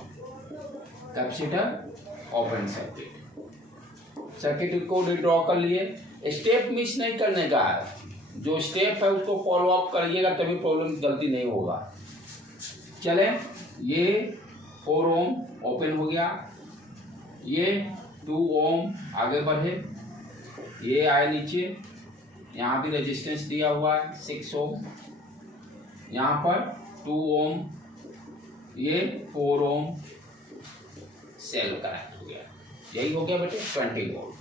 capacitor open circuit को ड्रॉ कर लिए। स्टेप मिस नहीं करने का, जो स्टेप है उसको फॉलो अप करिएगा तभी प्रॉब्लम गलती नहीं होगा। चले ये 4 ओम ओपन हो गया, ये 2 ओम आगे बढ़े, ये आए नीचे, यहाँ भी रेजिस्टेंस दिया हुआ है 6 ओम, यहाँ पर 2 ओम, ये 4 ओम सेल कनेक्ट हो गया। यही हो गया बेटे 20 वोल्ट।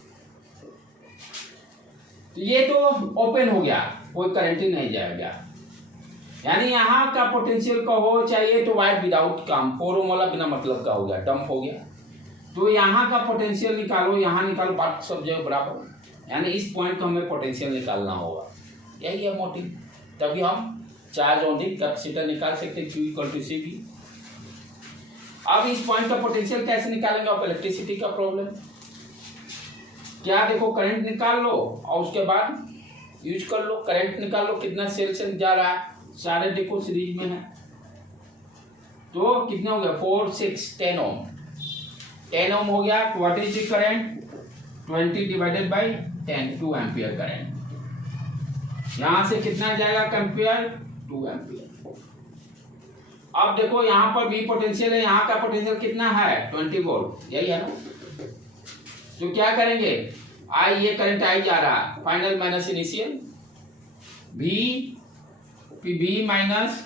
तो ये तो ओपन हो गया, कोई करंट ही नहीं जाएगा, यानी यहाँ का पोटेंशियल का हो चाहिए तो वायर विदाउट काम, 4 ओम वाला बिना मतलब का हो गया, डंप हो गया। तो यहाँ का पोटेंशियल निकालो, यहाँ निकालो, बात सब जगह बराबर, यानी इस पॉइंट को हमें पोटेंशियल निकालना होगा। यही है मोटिव, तभी हम चार्ज ऑन द कैपेसिटर निकाल सकते हैं, Q equal to C V. अब इस पॉइंट का पोटेंशियल कैसे निकालेंगे, आप इलेक्ट्रिसिटी का प्रॉब्लम क्या, देखो करंट निकाल लो और उसके बाद यूज कर लो। करंट निकाल लो, कितना सेल से जा रहा है, सारे देखो सीरीज में है, तो कितना हो गया 4 6 10 ओम, 10 ओम हो गया। What is the current, 20 divided by 10, 2 ampere current. यहां से कितना जाएगा एम्पियर, 2 एम्पियर। अब देखो यहाँ पर भी पोटेंशियल है, यहाँ का पोटेंशियल कितना है 20 वोल्ट, यही है ना। तो क्या करेंगे, आई ये करंट आई जा रहा है, फाइनल माइनस इनिशियल, भी minus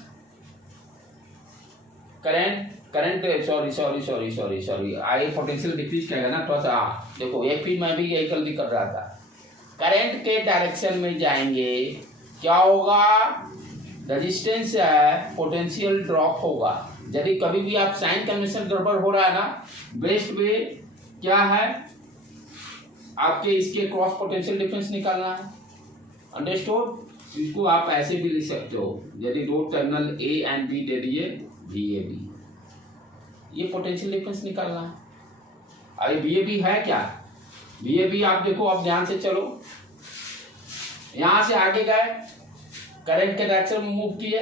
current sorry I potential decrease करेगा ना थोड़ा सा। देखो एक फिर मैं भी यही गलती कर रहा था, करंट के डायरेक्शन में जाएंगे, क्या होगा, रेजिस्टेंस है, पोटेंशियल ड्रॉप होगा। यदि कभी भी आप साइन कन्वेंशन गड़बड़ हो रहा है ना, बेस्ट वे क्या है, आपके इसके क्रॉस पोटेंशियल डिफरेंस निकालना है, अंडरस्टूड। इसको आप ऐसे भी लिख सकते हो, यदि दो टर्मिनल ए एंड बी दे दिए VAB, ये पोटेंशियल डिफरेंस निकालना है। अरे VAB है क्या, VAB आप देखो, आप ध्यान से चलो, यहां से आगे गए, करंट के डायरेक्शन में मूव किए,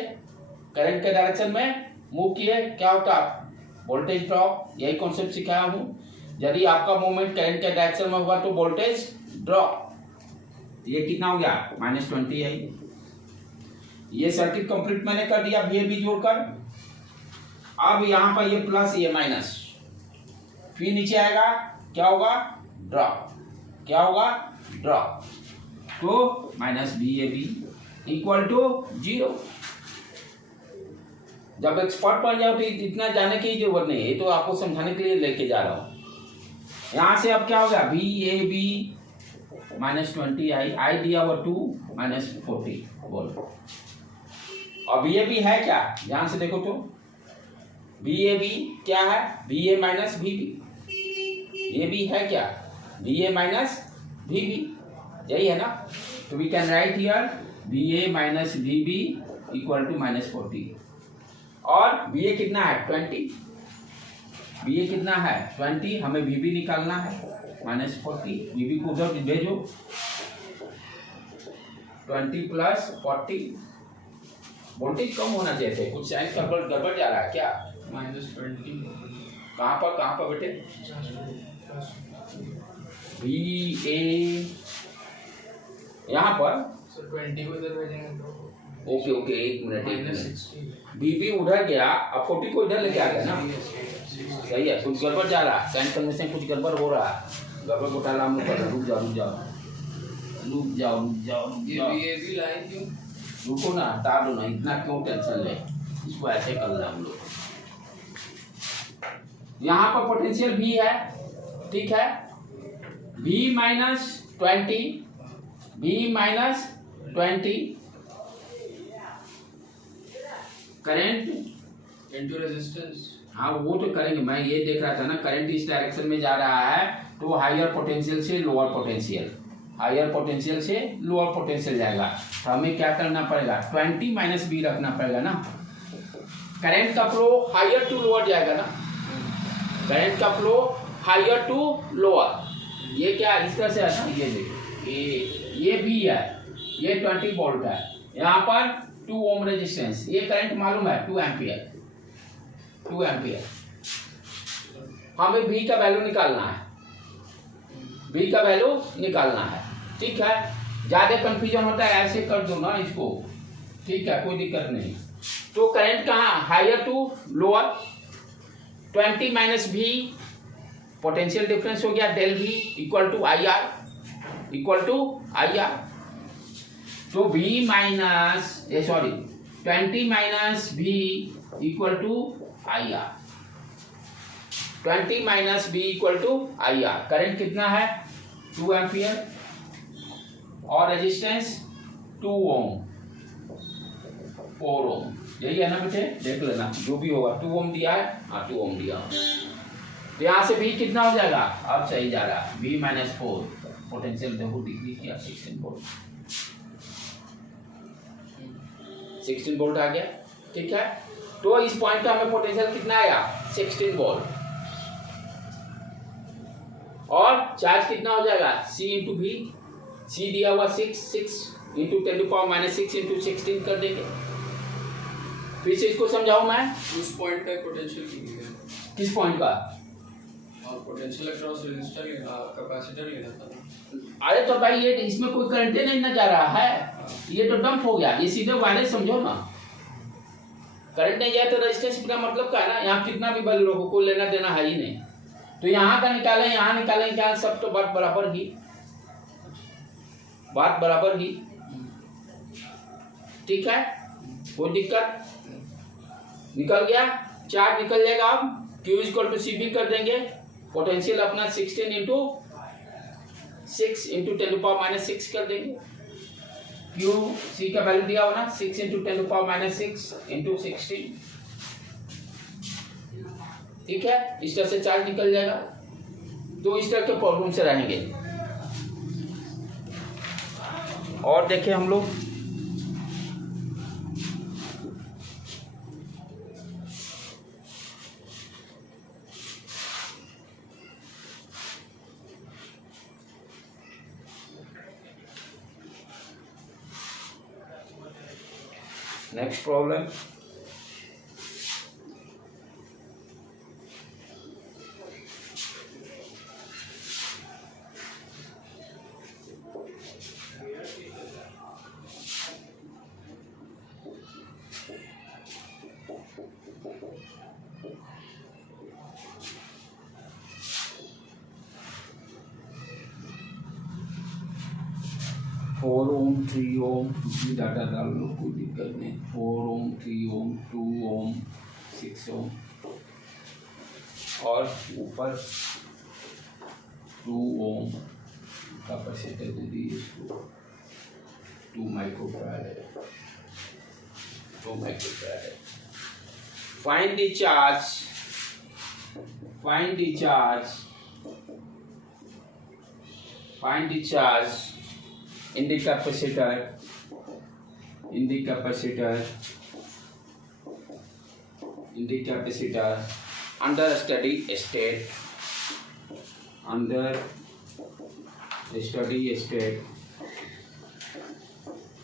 करंट के डायरेक्शन में मूव किए, क्या होता, वोल्टेज ड्रॉप, यही कॉन्सेप्ट सिखाया हूं। यदि आपका मूवमेंट करंट के डायरेक्शन में होगा तो वोल्टेज ड्रॉप, ये कितना हो गया -20 है। ये सर्किट कंप्लीट मैंने कर दिया VAB जोड़कर। अब यहाँ पर ये प्लस ये माइनस, फिर नीचे आएगा, क्या होगा, ड्रॉप, क्या होगा, ड्रॉप, तो माइनस VAB इक्वल टू 0। जब एक्सपर्ट बन जाओ तो इतना जाने की जरूरत नहीं है, तो आपको समझाने के लिए लेके जा रहा हूं। यहाँ से अब क्या होगा, बी ए बी माइनस 20 आई दिया हुआ 2 माइनस 40 बोलो। और बी ए बी है क्या, ध्यान से देखो तो, बी ए बी क्या है, B A minus B B, ये भी है क्या, B A minus B B, यही है ना। तो we can write here B A minus B B equal to minus 40। और बी ए कितना है 20, बी ए कितना है 20, हमें बी बी निकालना है माइनस 40, बी बी को उधर भेजो 20 प्लस 40। वोल्टेज कम होना चाहिए, कुछ साइन गड़बड़ जा रहा है क्या, -20 कहाँ पर बेटे, बी ए यहाँ पर सर 20 को इधर भेजेंगे तो ओके एक मिनट, -60 बी बी उधर गया, अब 40 को इधर लेके आ गया ना, सही है, कुछ गड़बड़ जा रहा है, साइन कन्वेंशन कुछ गड़बड़ हो रहा है, गड़बड़ घोटाला हम लोग कर रहे हैं। रुक जाओ, ये भी लाइन क्यों, रुको ना, हटा दो ना, इतना क्यों टेंशन ले, इसको ऐसे कर रहे हम लोग। यहाँ पर पोटेंशियल भी है, ठीक है, V minus 20 current into resistance. हाँ वो तो करेंगे, मैं ये देख रहा था ना, करंट इस डायरेक्शन में जा रहा है तो हायर पोटेंशियल से लोअर पोटेंशियल, हायर पोटेंशियल से लोअर पोटेंशियल जाएगा, तो हमें क्या करना पड़ेगा 20 माइनस बी रखना पड़ेगा ना, करंट का फ्लो हायर टू लोअर जाएगा ना, करंट का फ्लो हायर टू लोअर, ये क्या इस तरह से है ना, ये देखिए ये भी है, ये 20 वोल्ट है, यहाँ पर 2 ओम रेजिस्टेंस, ये करंट मालूम है 2 एम्पियर, हमें V का वैल्यू निकालना है, V का वैल्यू निकालना है, ठीक है। ज्यादा कंफ्यूजन होता है ऐसे कर दो ना इसको, ठीक है, कोई दिक्कत नहीं। तो करंट कहाँ, higher to lower, 20 minus V, potential difference हो गया del V equal to I R, तो V minus 20 minus V equal to I R, 20 minus B equal to I R, current कितना है 2 एम्पियर और रेजिस्टेंस 2 ओम 4 ओम, यही है ना बेटे, देख लेना जो भी होगा, 2 ओम दिया है, हाँ 2 ओम दिया, तो यहाँ से बी कितना हो जाएगा, अब सही जा रहा है, बी माइनस 4, पोटेंशियल देखो डिग्री किया 16 वोल्ट आ गया, ठीक है। तो इस पॉइंट का हमें पोटेंशियल कितना आया 16 वोल्ट, और चार्ज कितना हो जाएगा C इंटू V, C दिया हुआ 6 इंटू 10⁻⁻6 इंटू 16 कर देंगे। फिर से इसको समझाऊं मैं, उस पॉइंट का पोटेंशियल कितना है, किस पॉइंट का, और पोटेंशियल अक्रॉस रेजिस्टर कैपेसिटर लेना था। अरे तो भाई ये इसमें कोई करंट नहीं ना जा रहा है, ये तो डंप हो गया, ये सीधे वायरलेस समझो ना, करंट नहीं जाए तो रेजिस्टेंस का मतलब क्या है ना, यहाँ कितना भी वैल्यू रखो कोई लेना देना है ही नहीं, तो यहाँ का निकालें यहाँ निकालें क्या, सब तो बात बराबर ही, ठीक है, कोई दिक्कत, निकल गया, चार्ज निकल जाएगा। अब Q इक्वल टू CV कर देंगे, पोटेंशियल अपना 16 इंटू 6 इंटू 10⁻⁻6 कर देंगे, Q C का वैल्यू दिया हुआ ना 6 इंटू 10⁻⁻6 इंटू 16, ठीक है, इस तरह से चार्ज निकल जाएगा। तो इस तरह के प्रॉब्लम से रहेंगे। और देखें हम लोग नेक्स्ट प्रॉब्लम, फोर ओम 3 ओम की डाटा डाल लो, कोई दिक्कत नहीं, 4 ओम 3 ओम 2 ओम 6 ओम, और ऊपर 2 ohm capacitor is 2 microfarad. Find the charge in the capacitor under steady state.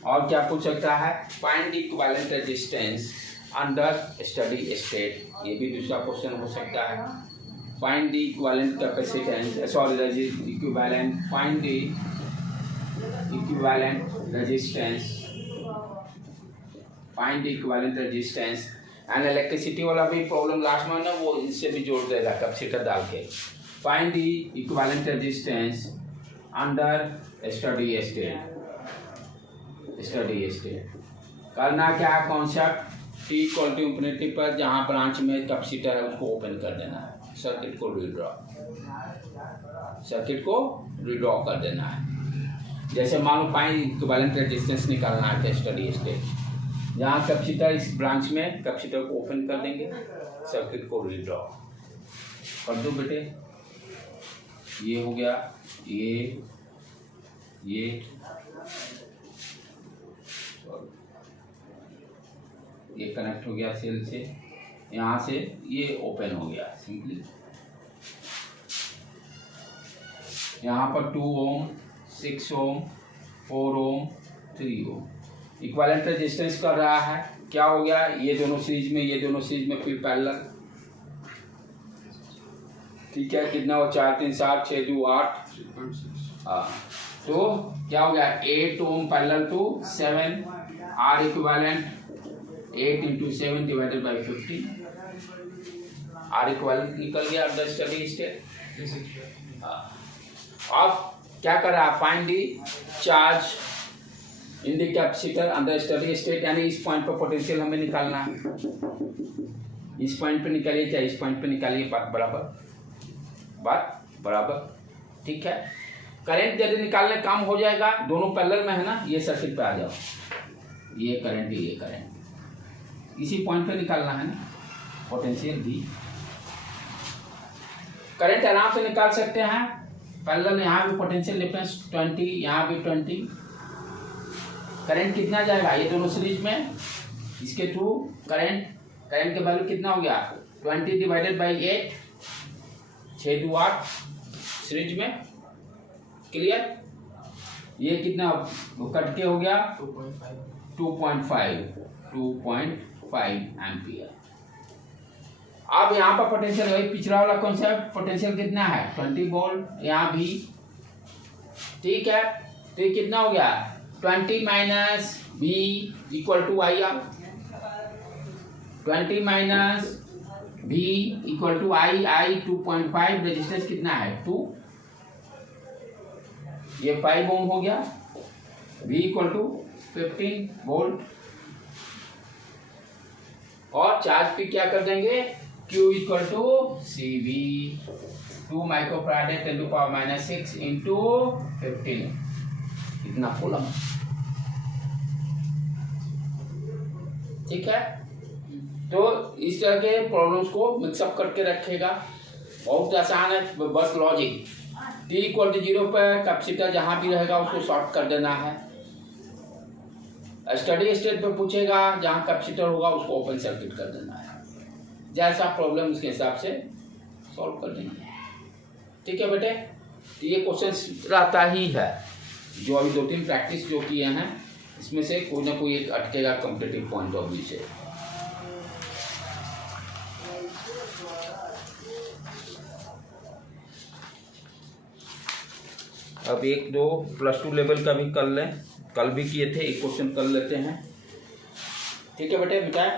और क्या पूछ सकता है? Find the equivalent resistance under steady state, ये भी दूसरा क्वेश्चन हो सकता है। Find the equivalent capacitance, find the equivalent resistance and electricity वाला भी प्रॉब्लम लास्ट में ना, वो इससे भी जोड़ देगा कैपेसिटर डाल के। Find the equivalent resistance under steady state. करना क्या है concept? T equal to infinity पर जहाँ ब्रांच में कैपेसिटर है उसको ओपन कर देना है, सर्किट को रिड्रॉ कर देना है। जैसे मान लो फाइंड इक्विवेलेंट रेजिस्टेंस निकालना है स्टडी स्टेट, जहाँ कैपेसिटर इस ब्रांच में कैपेसिटर को ओपन कर देंगे, सर्किट को रिड्रॉ कर दो बेटे। ये हो गया, ये कनेक्ट हो गया सेल से, यहाँ से ये ओपन हो गया सिंपली। यहाँ पर 2 ओम, 6 ओम, 4 ओम, 3 ओम इक्विवेलेंट रेजिस्टेंस कर रहा है। क्या हो गया? ये दोनों सीरीज में, फिर पैरेलल। ठीक है, कितना हो? 4 3 7 6 2 8। हाँ, तो क्या हो गया? 8 ohm parallel to 7, R equivalent 8 into 7 divided by 50, R equivalent निकल गया अंडर स्टडी स्टेट। अब क्या कर रहा है? Find the charge in the capacitor under steady state, यानी इस पॉइंट पर पोटेंशियल हमें निकालना है। इस पॉइंट पे निकालिए चाहे इस पॉइंट पे निकालिए, बात बराबर। ठीक है, करंट यदि निकालने काम हो जाएगा, दोनों पैरेलल में है ना, ये सर्किट पे आ जाओ, ये करंट इसी पॉइंट पे निकालना है ना, पोटेंशियल भी। करंट आराम से निकाल सकते हैं पैरेलल। यहाँ भी पोटेंशियल डिफरेंस 20, यहाँ भी 20। करंट कितना जाएगा? ये दोनों सीरीज में, इसके थ्रू करंट के वैल्यू कितना हो गया? 20 डिवाइडेड बाई 8, 6 2 8 सीरीज में। क्लियर? ये कितना कट के हो गया? 2.5 एम्पियर। अब यहाँ पर पोटेंशियल वही पिछला वाला कॉन्सेप्ट, पोटेंशियल कितना है? 20 वोल्ट, यहाँ भी। ठीक है, तो ये कितना हो गया? 20 minus V equal to I R. 20 minus V equal to I 2.5, resistance कितना है? 2। ये 5 ओम हो गया। V equal to 15 volt. और चार्ज पे क्या कर देंगे? Q equal to CV, 2 microfarad 10⁻⁻6 into 15, इतना कूलम। ठीक है, तो इस तरह के प्रॉब्लम्स को मिक्सअप करके रखेगा, बहुत आसान है, बस लॉजिक। T इक्वल टू 0 पर कैपेसिटर जहाँ भी रहेगा उसको शॉर्ट कर देना है। स्टडी स्टेट पे पूछेगा, जहाँ कैपेसिटर होगा उसको ओपन सर्किट कर देना है। जैसा प्रॉब्लम उसके हिसाब से सॉल्व कर देंगे। ठीक है बेटे, तो ये क्वेश्चन रहता ही है। जो अभी 2-3 प्रैक्टिस जो किए हैं, इसमें से कोई ना कोई एक अटकेगा कॉम्पिटिटिव पॉइंट ऑफ व्यू से। अब 1-2 +2 लेवल का भी कर लें, कल भी किए थे, एक क्वेश्चन कर लेते हैं। ठीक है बेटे, बेटा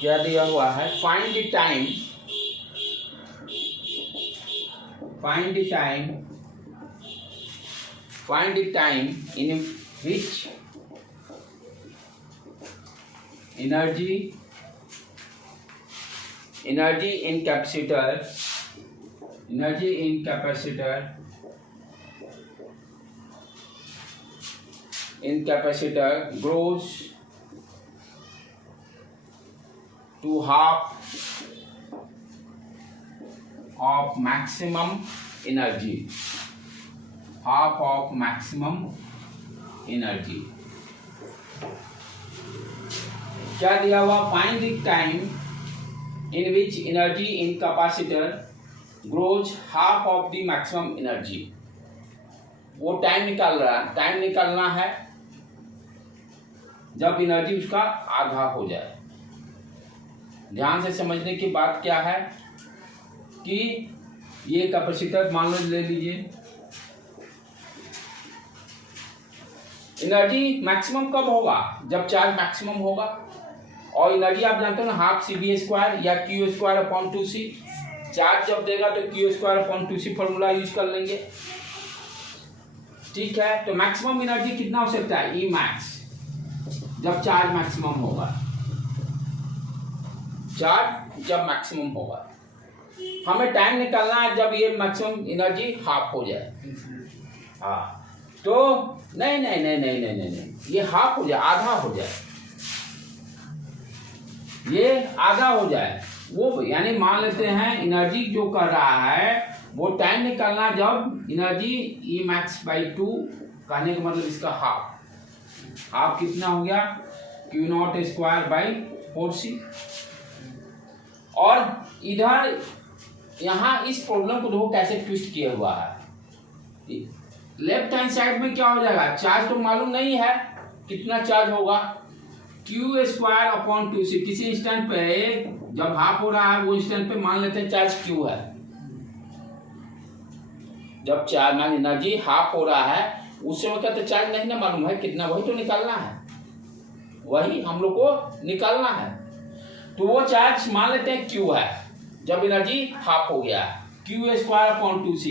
क्या दिया हुआ है? Find the time find the time in which energy in capacitor grows to half of maximum energy. क्या दिया हुआ? Find the time in which energy in capacitor grows half of the maximum energy. वो टाइम निकाल रहा है, टाइम निकालना है जब एनर्जी उसका आधा हो जाए। ध्यान से समझने की बात क्या है कि ये कैपेसिटर मान लो ले लीजिए, एनर्जी मैक्सिमम कब होगा? जब चार्ज मैक्सिमम होगा। और एनर्जी आप जानते हो ना, हाफ CB² या Q²/2C। चार्ज जब देगा तो Q²/2C फॉर्मूला यूज कर लेंगे। ठीक है, तो मैक्सिमम एनर्जी कितना हो सकता है? E max, जब चार्ज मैक्सिमम होगा। चार्ज जब मैक्सिमम होगा, हमें टाइम निकालना है जब ये मैक्सिमम एनर्जी हाफ हो जाए। हाँ, तो नहीं, ये हाफ हो जाए, आधा हो जाए, ये आधा हो जाए। वो यानी मान लेते हैं एनर्जी जो कर रहा है वो टाइम निकालना जब एनर्जी E max/2, कहने का मतलब इसका हाफ कितना हो गया? Q0²/4C। और इधर यहाँ इस प्रॉब्लम को देखो कैसे ट्विस्ट किया हुआ है। लेफ्ट हैंड साइड में क्या हो जाएगा? चार्ज तो मालूम नहीं है कितना चार्ज होगा, Q²/2C। किसी इंस्टेंट पे जब हाफ हो रहा है वो इंस्टेंट पे मान लेते हैं चार्ज Q है। जब चार्ज मान एनर्जी हाफ हो रहा है उस समय क्या तो चार्ज नहीं ना मालूम है कितना, वही तो निकालना है, वही हम लोग को निकालना है। तो वो चार्ज मान लेते हैं Q है जब एनर्जी हाफ हो गया, Q²/2C।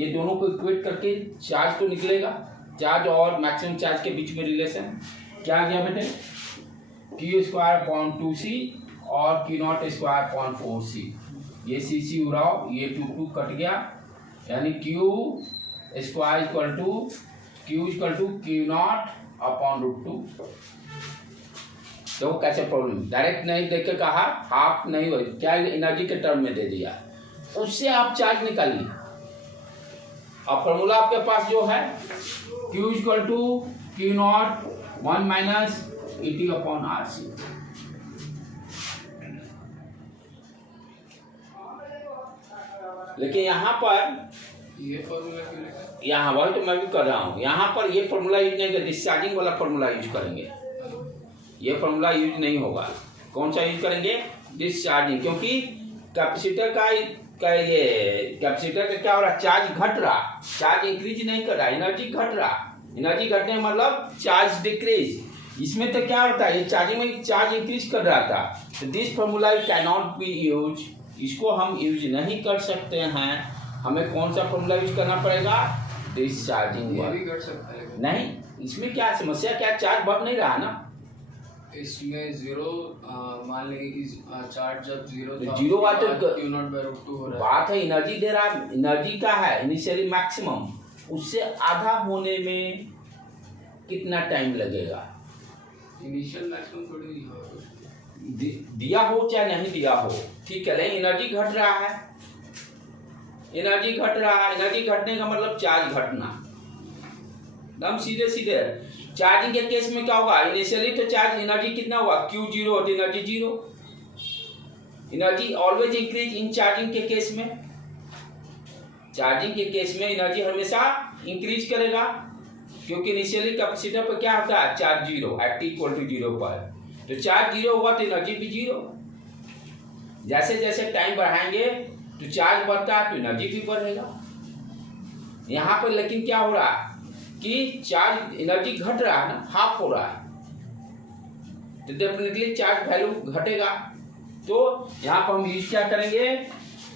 ये दोनों को इक्वेट करके चार्ज तो निकलेगा। चार्ज और मैक्सिमम चार्ज के बीच में रिलेशन क्या आ गया बेटे? Q²/2C और Q0²/4C। ये CC उड़ाओ, ये 2 कट गया, यानी Q²Q0/2। तो कैसे प्रॉब्लम डायरेक्ट नहीं देख के कहा, हाफ नहीं हो, क्या एनर्जी के टर्म में दे दिया, उससे आप चार्ज निकालिए। अब फॉर्मूला आपके पास जो है Q=Q0 1-ET/RC। लेकिन यहाँ पर ये फॉर्मूला क्यों लिखा? यहाँ वही तो मैं भी कर रहा हूँ। यहाँ पर ये फॉर्मूला यूज नहीं करेंगे, डिस्चार्जिंग वाला फॉर्मूला यूज करेंगे। ये फॉर्मूला यूज नहीं होगा। कौन सा यूज करेंगे? डिस्चार्जिंग। क्योंकि कैपेसिटर का ये कैपेसिटर का क्या हो रहा? चार्ज घट रहा, चार्ज इंक्रीज नहीं कर रहा, एनर्जी घट रहा। एनर्जी घटने मतलब चार्ज डिक्रीज। इसमें तो क्या होता है, ये चार्जिंग में चार्ज इंक्रीज कर रहा था। तो this formula can not be use, इसको हम यूज नहीं कर सकते हैं। हमें कौन सा फॉर्मूला यूज करना पड़ेगा? डिस्चार्जिंग वाला। ये भी कर सकता है नहीं, इसमें क्या समस्या, क्या चार्ज बढ़ नहीं रहा ना। इसमें जीरो मान लेंगे कि चार्ज जब जीरो था, जीरो बात तो Q0/2 हो रहा है। बात है एनर्जी दे रहा, एनर्जी का है इनिशियली मैक्सिमम, उससे आधा होने में कितना टाइम लगेगा? इनिशियल मैक्सिमम थोड़ी नहीं होगा, दिया हो चाहे नहीं दिया हो, ठीक है, लेकिन एनर्जी घट रहा है, एनर्जी घट रहा है। एनर्जी घटने का मतलब चार्ज घटना, एकदम सीधे सीधे। चार्जिंग के केस में क्या होगा? इनिशियली तो चार्ज एनर्जी कितना होगा? Q0 और energy 0। Energy always increase in charging के केस में। चार्जिंग के केस में एनर्जी हमेशा इंक्रीज करेगा, क्योंकि इनिशियली कैपेसिटर पर क्या होता है? चार्ज 0 एट t=0 पर। तो चार्ज 0 होगा तो एनर्जी भी 0। जैसे जैसे टाइम बढ़ाएंगे तो चार्ज बढ़ता है तो एनर्जी भी बढ़ेगा। यहाँ पर लेकिन क्या हो रहा है कि चार्ज एनर्जी घट रहा है ना, हाफ हो रहा है, तो डेफिनेटली चार्ज वैल्यू घटेगा। तो यहाँ पर हम यूज क्या करेंगे?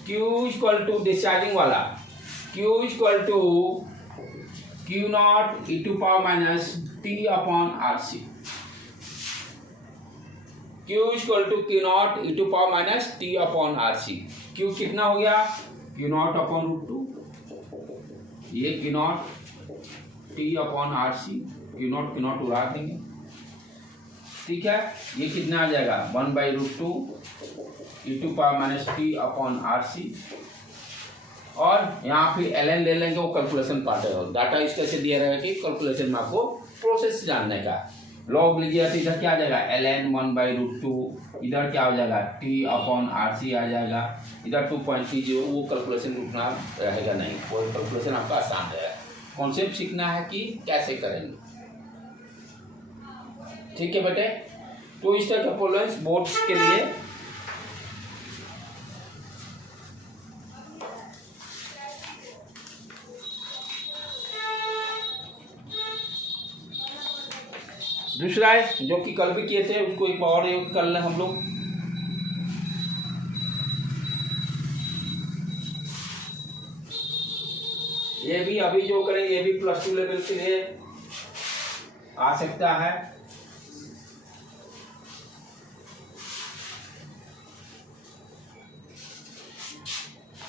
Q डिस्चार्जिंग वाला Q equal to Q not e to power minus T upon RC। Q equal to Q not e to power minus T upon RC। Q कितना हो गया? Q नॉट अपॉन √2, ये Q not T upon RC, Q not उड़ा देंगे, ठीक है। ये कितना आ जाएगा? 1/√2 e to power minus T upon RC। और यहाँ पे ln ले लेंगे, वो कैलकुलेशन पार्ट है। डाटा इस तरह से दिया रहेगा कि कैलकुलेशन में आपको प्रोसेस जानने का। लॉग लीजिए तो इधर क्या आ जाएगा? ln 1/√2, इधर क्या हो जाएगा? T अपॉन RC आ जाएगा, इधर 2.30, वो कैलकुलेशन उतना रहेगा नहीं, वो कैलकुलेशन आपका आसान रहेगा। कॉन्सेप्ट सीखना है कि कैसे करेंगे, ठीक है बेटे। तो इस तरह के प्रॉब्लम्स बोर्ड्स के लिए दूसरा है जो कि कल भी किए थे, उसको एक बार और कर लें हम लोग। ये भी अभी जो करेंगे ये भी +2 लेवल के लिए आ सकता है।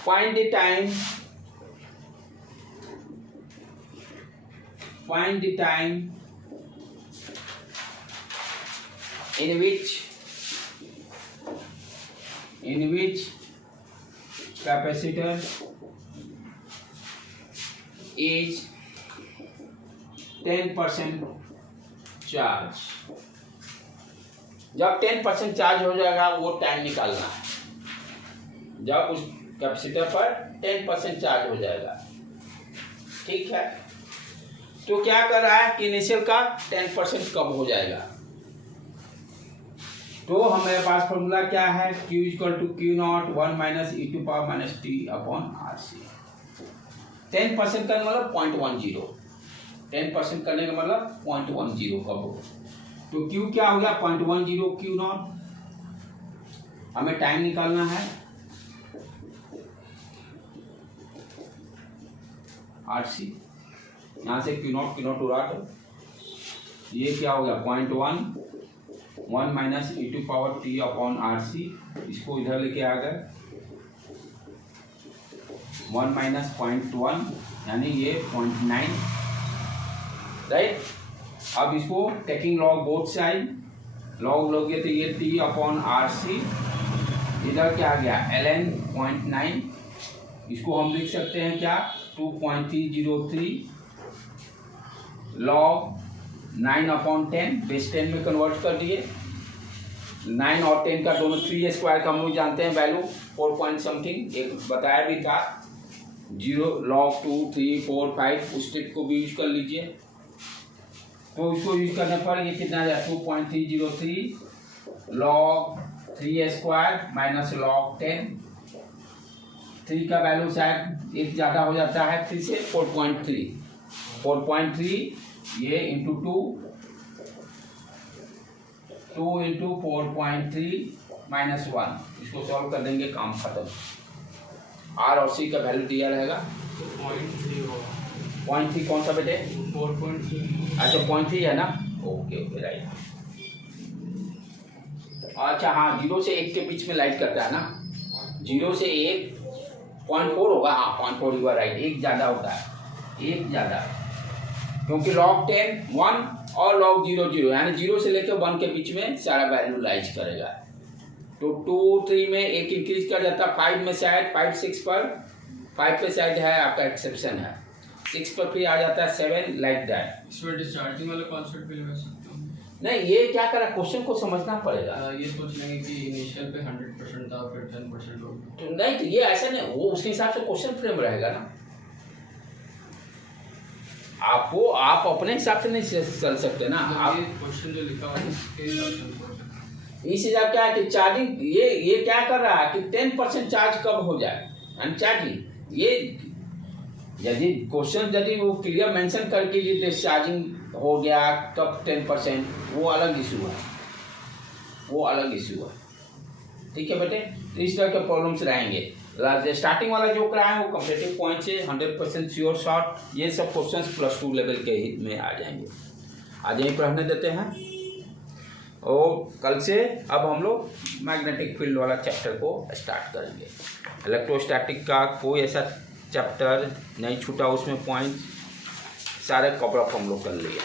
Find the time in which capacitor is 10% charge. जब 10% चार्ज हो जाएगा वो टाइम निकालना है, जब उस कैपेसिटर पर 10% चार्ज हो जाएगा, ठीक है। तो क्या कर रहा है कि इनिशियल का 10% कब हो जाएगा। तो हमारे पास फॉर्मूला क्या है? Q equal to Q not 1 minus e to power minus T upon RC। 10% का मतलब 0.10, 10% करने का मतलब 0.10 कब हो। तो Q क्या हो गया? 0.10 Q नॉट। हमें टाइम निकालना है RC, यहाँ से Q नॉट उड़ा दो, ये क्या हो गया? 0.1 1 minus e to power T upon RC, इसको इधर लेके आ गए 1 माइनस 0.1 यानी ये 0.9, राइट। अब इसको taking log both side, log लोगे तो ये T अपॉन RC, इधर क्या आ गया? ln 0.9, इसको हम लिख सकते हैं क्या? 2.303 लॉग 9 अपॉन 10, बेस 10 में कन्वर्ट कर दिए। 9 और 10 का दोनों 3 स्क्वायर का हम लोग जानते हैं वैल्यू 4 पॉइंट समथिंग, एक बताया भी था। 0 लॉग 2 3 4 5 उस स्टेप को भी यूज कर लीजिए। तो इसको यूज करने पर ये कितना आ जाए? 2.303 लॉग 3 स्क्वायर माइनस लॉग 10, 3 का वैल्यू शायद एक ज़्यादा हो जाता है 3 से, 4.3 ये इंटू 2 इंटू 4.3 माइनस 1, इसको सॉल्व कर देंगे, काम खत्म। R और C का वैल्यू दिया रहेगा 0.3 कौन सा बेटे? 4.3। अच्छा 0.3 है ना, ओके ओके राइट। अच्छा हाँ, 0 से 1 के बीच में लाइट करता है ना, 0 से 1 0.4 होगा, हाँ 0.4 हुआ राइट, एक ज़्यादा होता है, एक ज़्यादा, क्योंकि लॉग 10 1 और लॉग 0 0 यानी 0 से लेकर 1 के बीच में सारा वैल्यू लाइज करेगा। तो 2 3 में एक इंक्रीज कर जाता है, 5 में शायद 5 6 पर 5 पे शायद है आपका एक्सेप्शन है, 6 पर फिर आ जाता है 7 लाइक दैट। इसमें डिस्चार्जिंग वाला कॉन्सेप्ट भी लगा सकता हूँ? नहीं, ये क्या करा, क्वेश्चन को समझना पड़ेगा। ये सोच लेंगे कि इनिशियल पे 100% था, फिर 10% हो गया। तो नहीं, तो ये ऐसा नहीं, वो उसके हिसाब से क्वेश्चन फ्रेम रहेगा ना, आपको आप अपने हिसाब से नहीं चल सकते ना। आप क्वेश्चन जो लिखा हुआ है इसके हिसाब से इस हिसाब क्या है कि चार्जिंग ये क्या कर रहा है कि 10% चार्ज कब हो जाए अनचार्जिंग। ये यदि क्वेश्चन यदि वो क्लियर मेंशन करके ये डिस्चार्जिंग हो गया कब 10%, वो अलग इशू है, वो अलग इशू है, ठीक है बेटे। तो इस तरह के प्रॉब्लम्स रहेंगे। स्टार्टिंग वाला जो कराया है वो कम्पिटेटिव पॉइंट से 100% श्योर शॉट, ये सब क्वेश्चंस +2 लेवल के ही में आ जाएंगे। आज यहीं पढ़ने देते हैं और कल से अब हम लोग मैग्नेटिक फील्ड वाला चैप्टर को स्टार्ट करेंगे। इलेक्ट्रोस्टैटिक का कोई ऐसा चैप्टर नहीं छूटा, उसमें पॉइंट सारे कवर अप हम लोग कर लिए।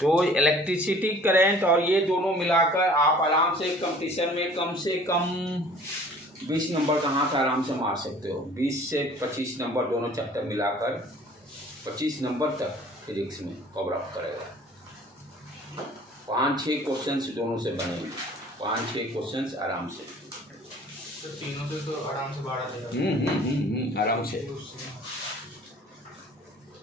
तो इलेक्ट्रिसिटी करंट और ये दोनों मिलाकर आप आराम से कंपटीशन में कम से कम 20 नंबर कहाँ से आराम से मार सकते हो। 20 से 25 नंबर दोनों चैप्टर मिलाकर 25 नंबर तक फिजिक्स में कवर अप करेगा। 5-6 क्वेश्चंस दोनों से बनेंगे, 5-6 क्वेश्चंस आराम से। तो तीनों से तो आराम से 12 देगा। आराम से।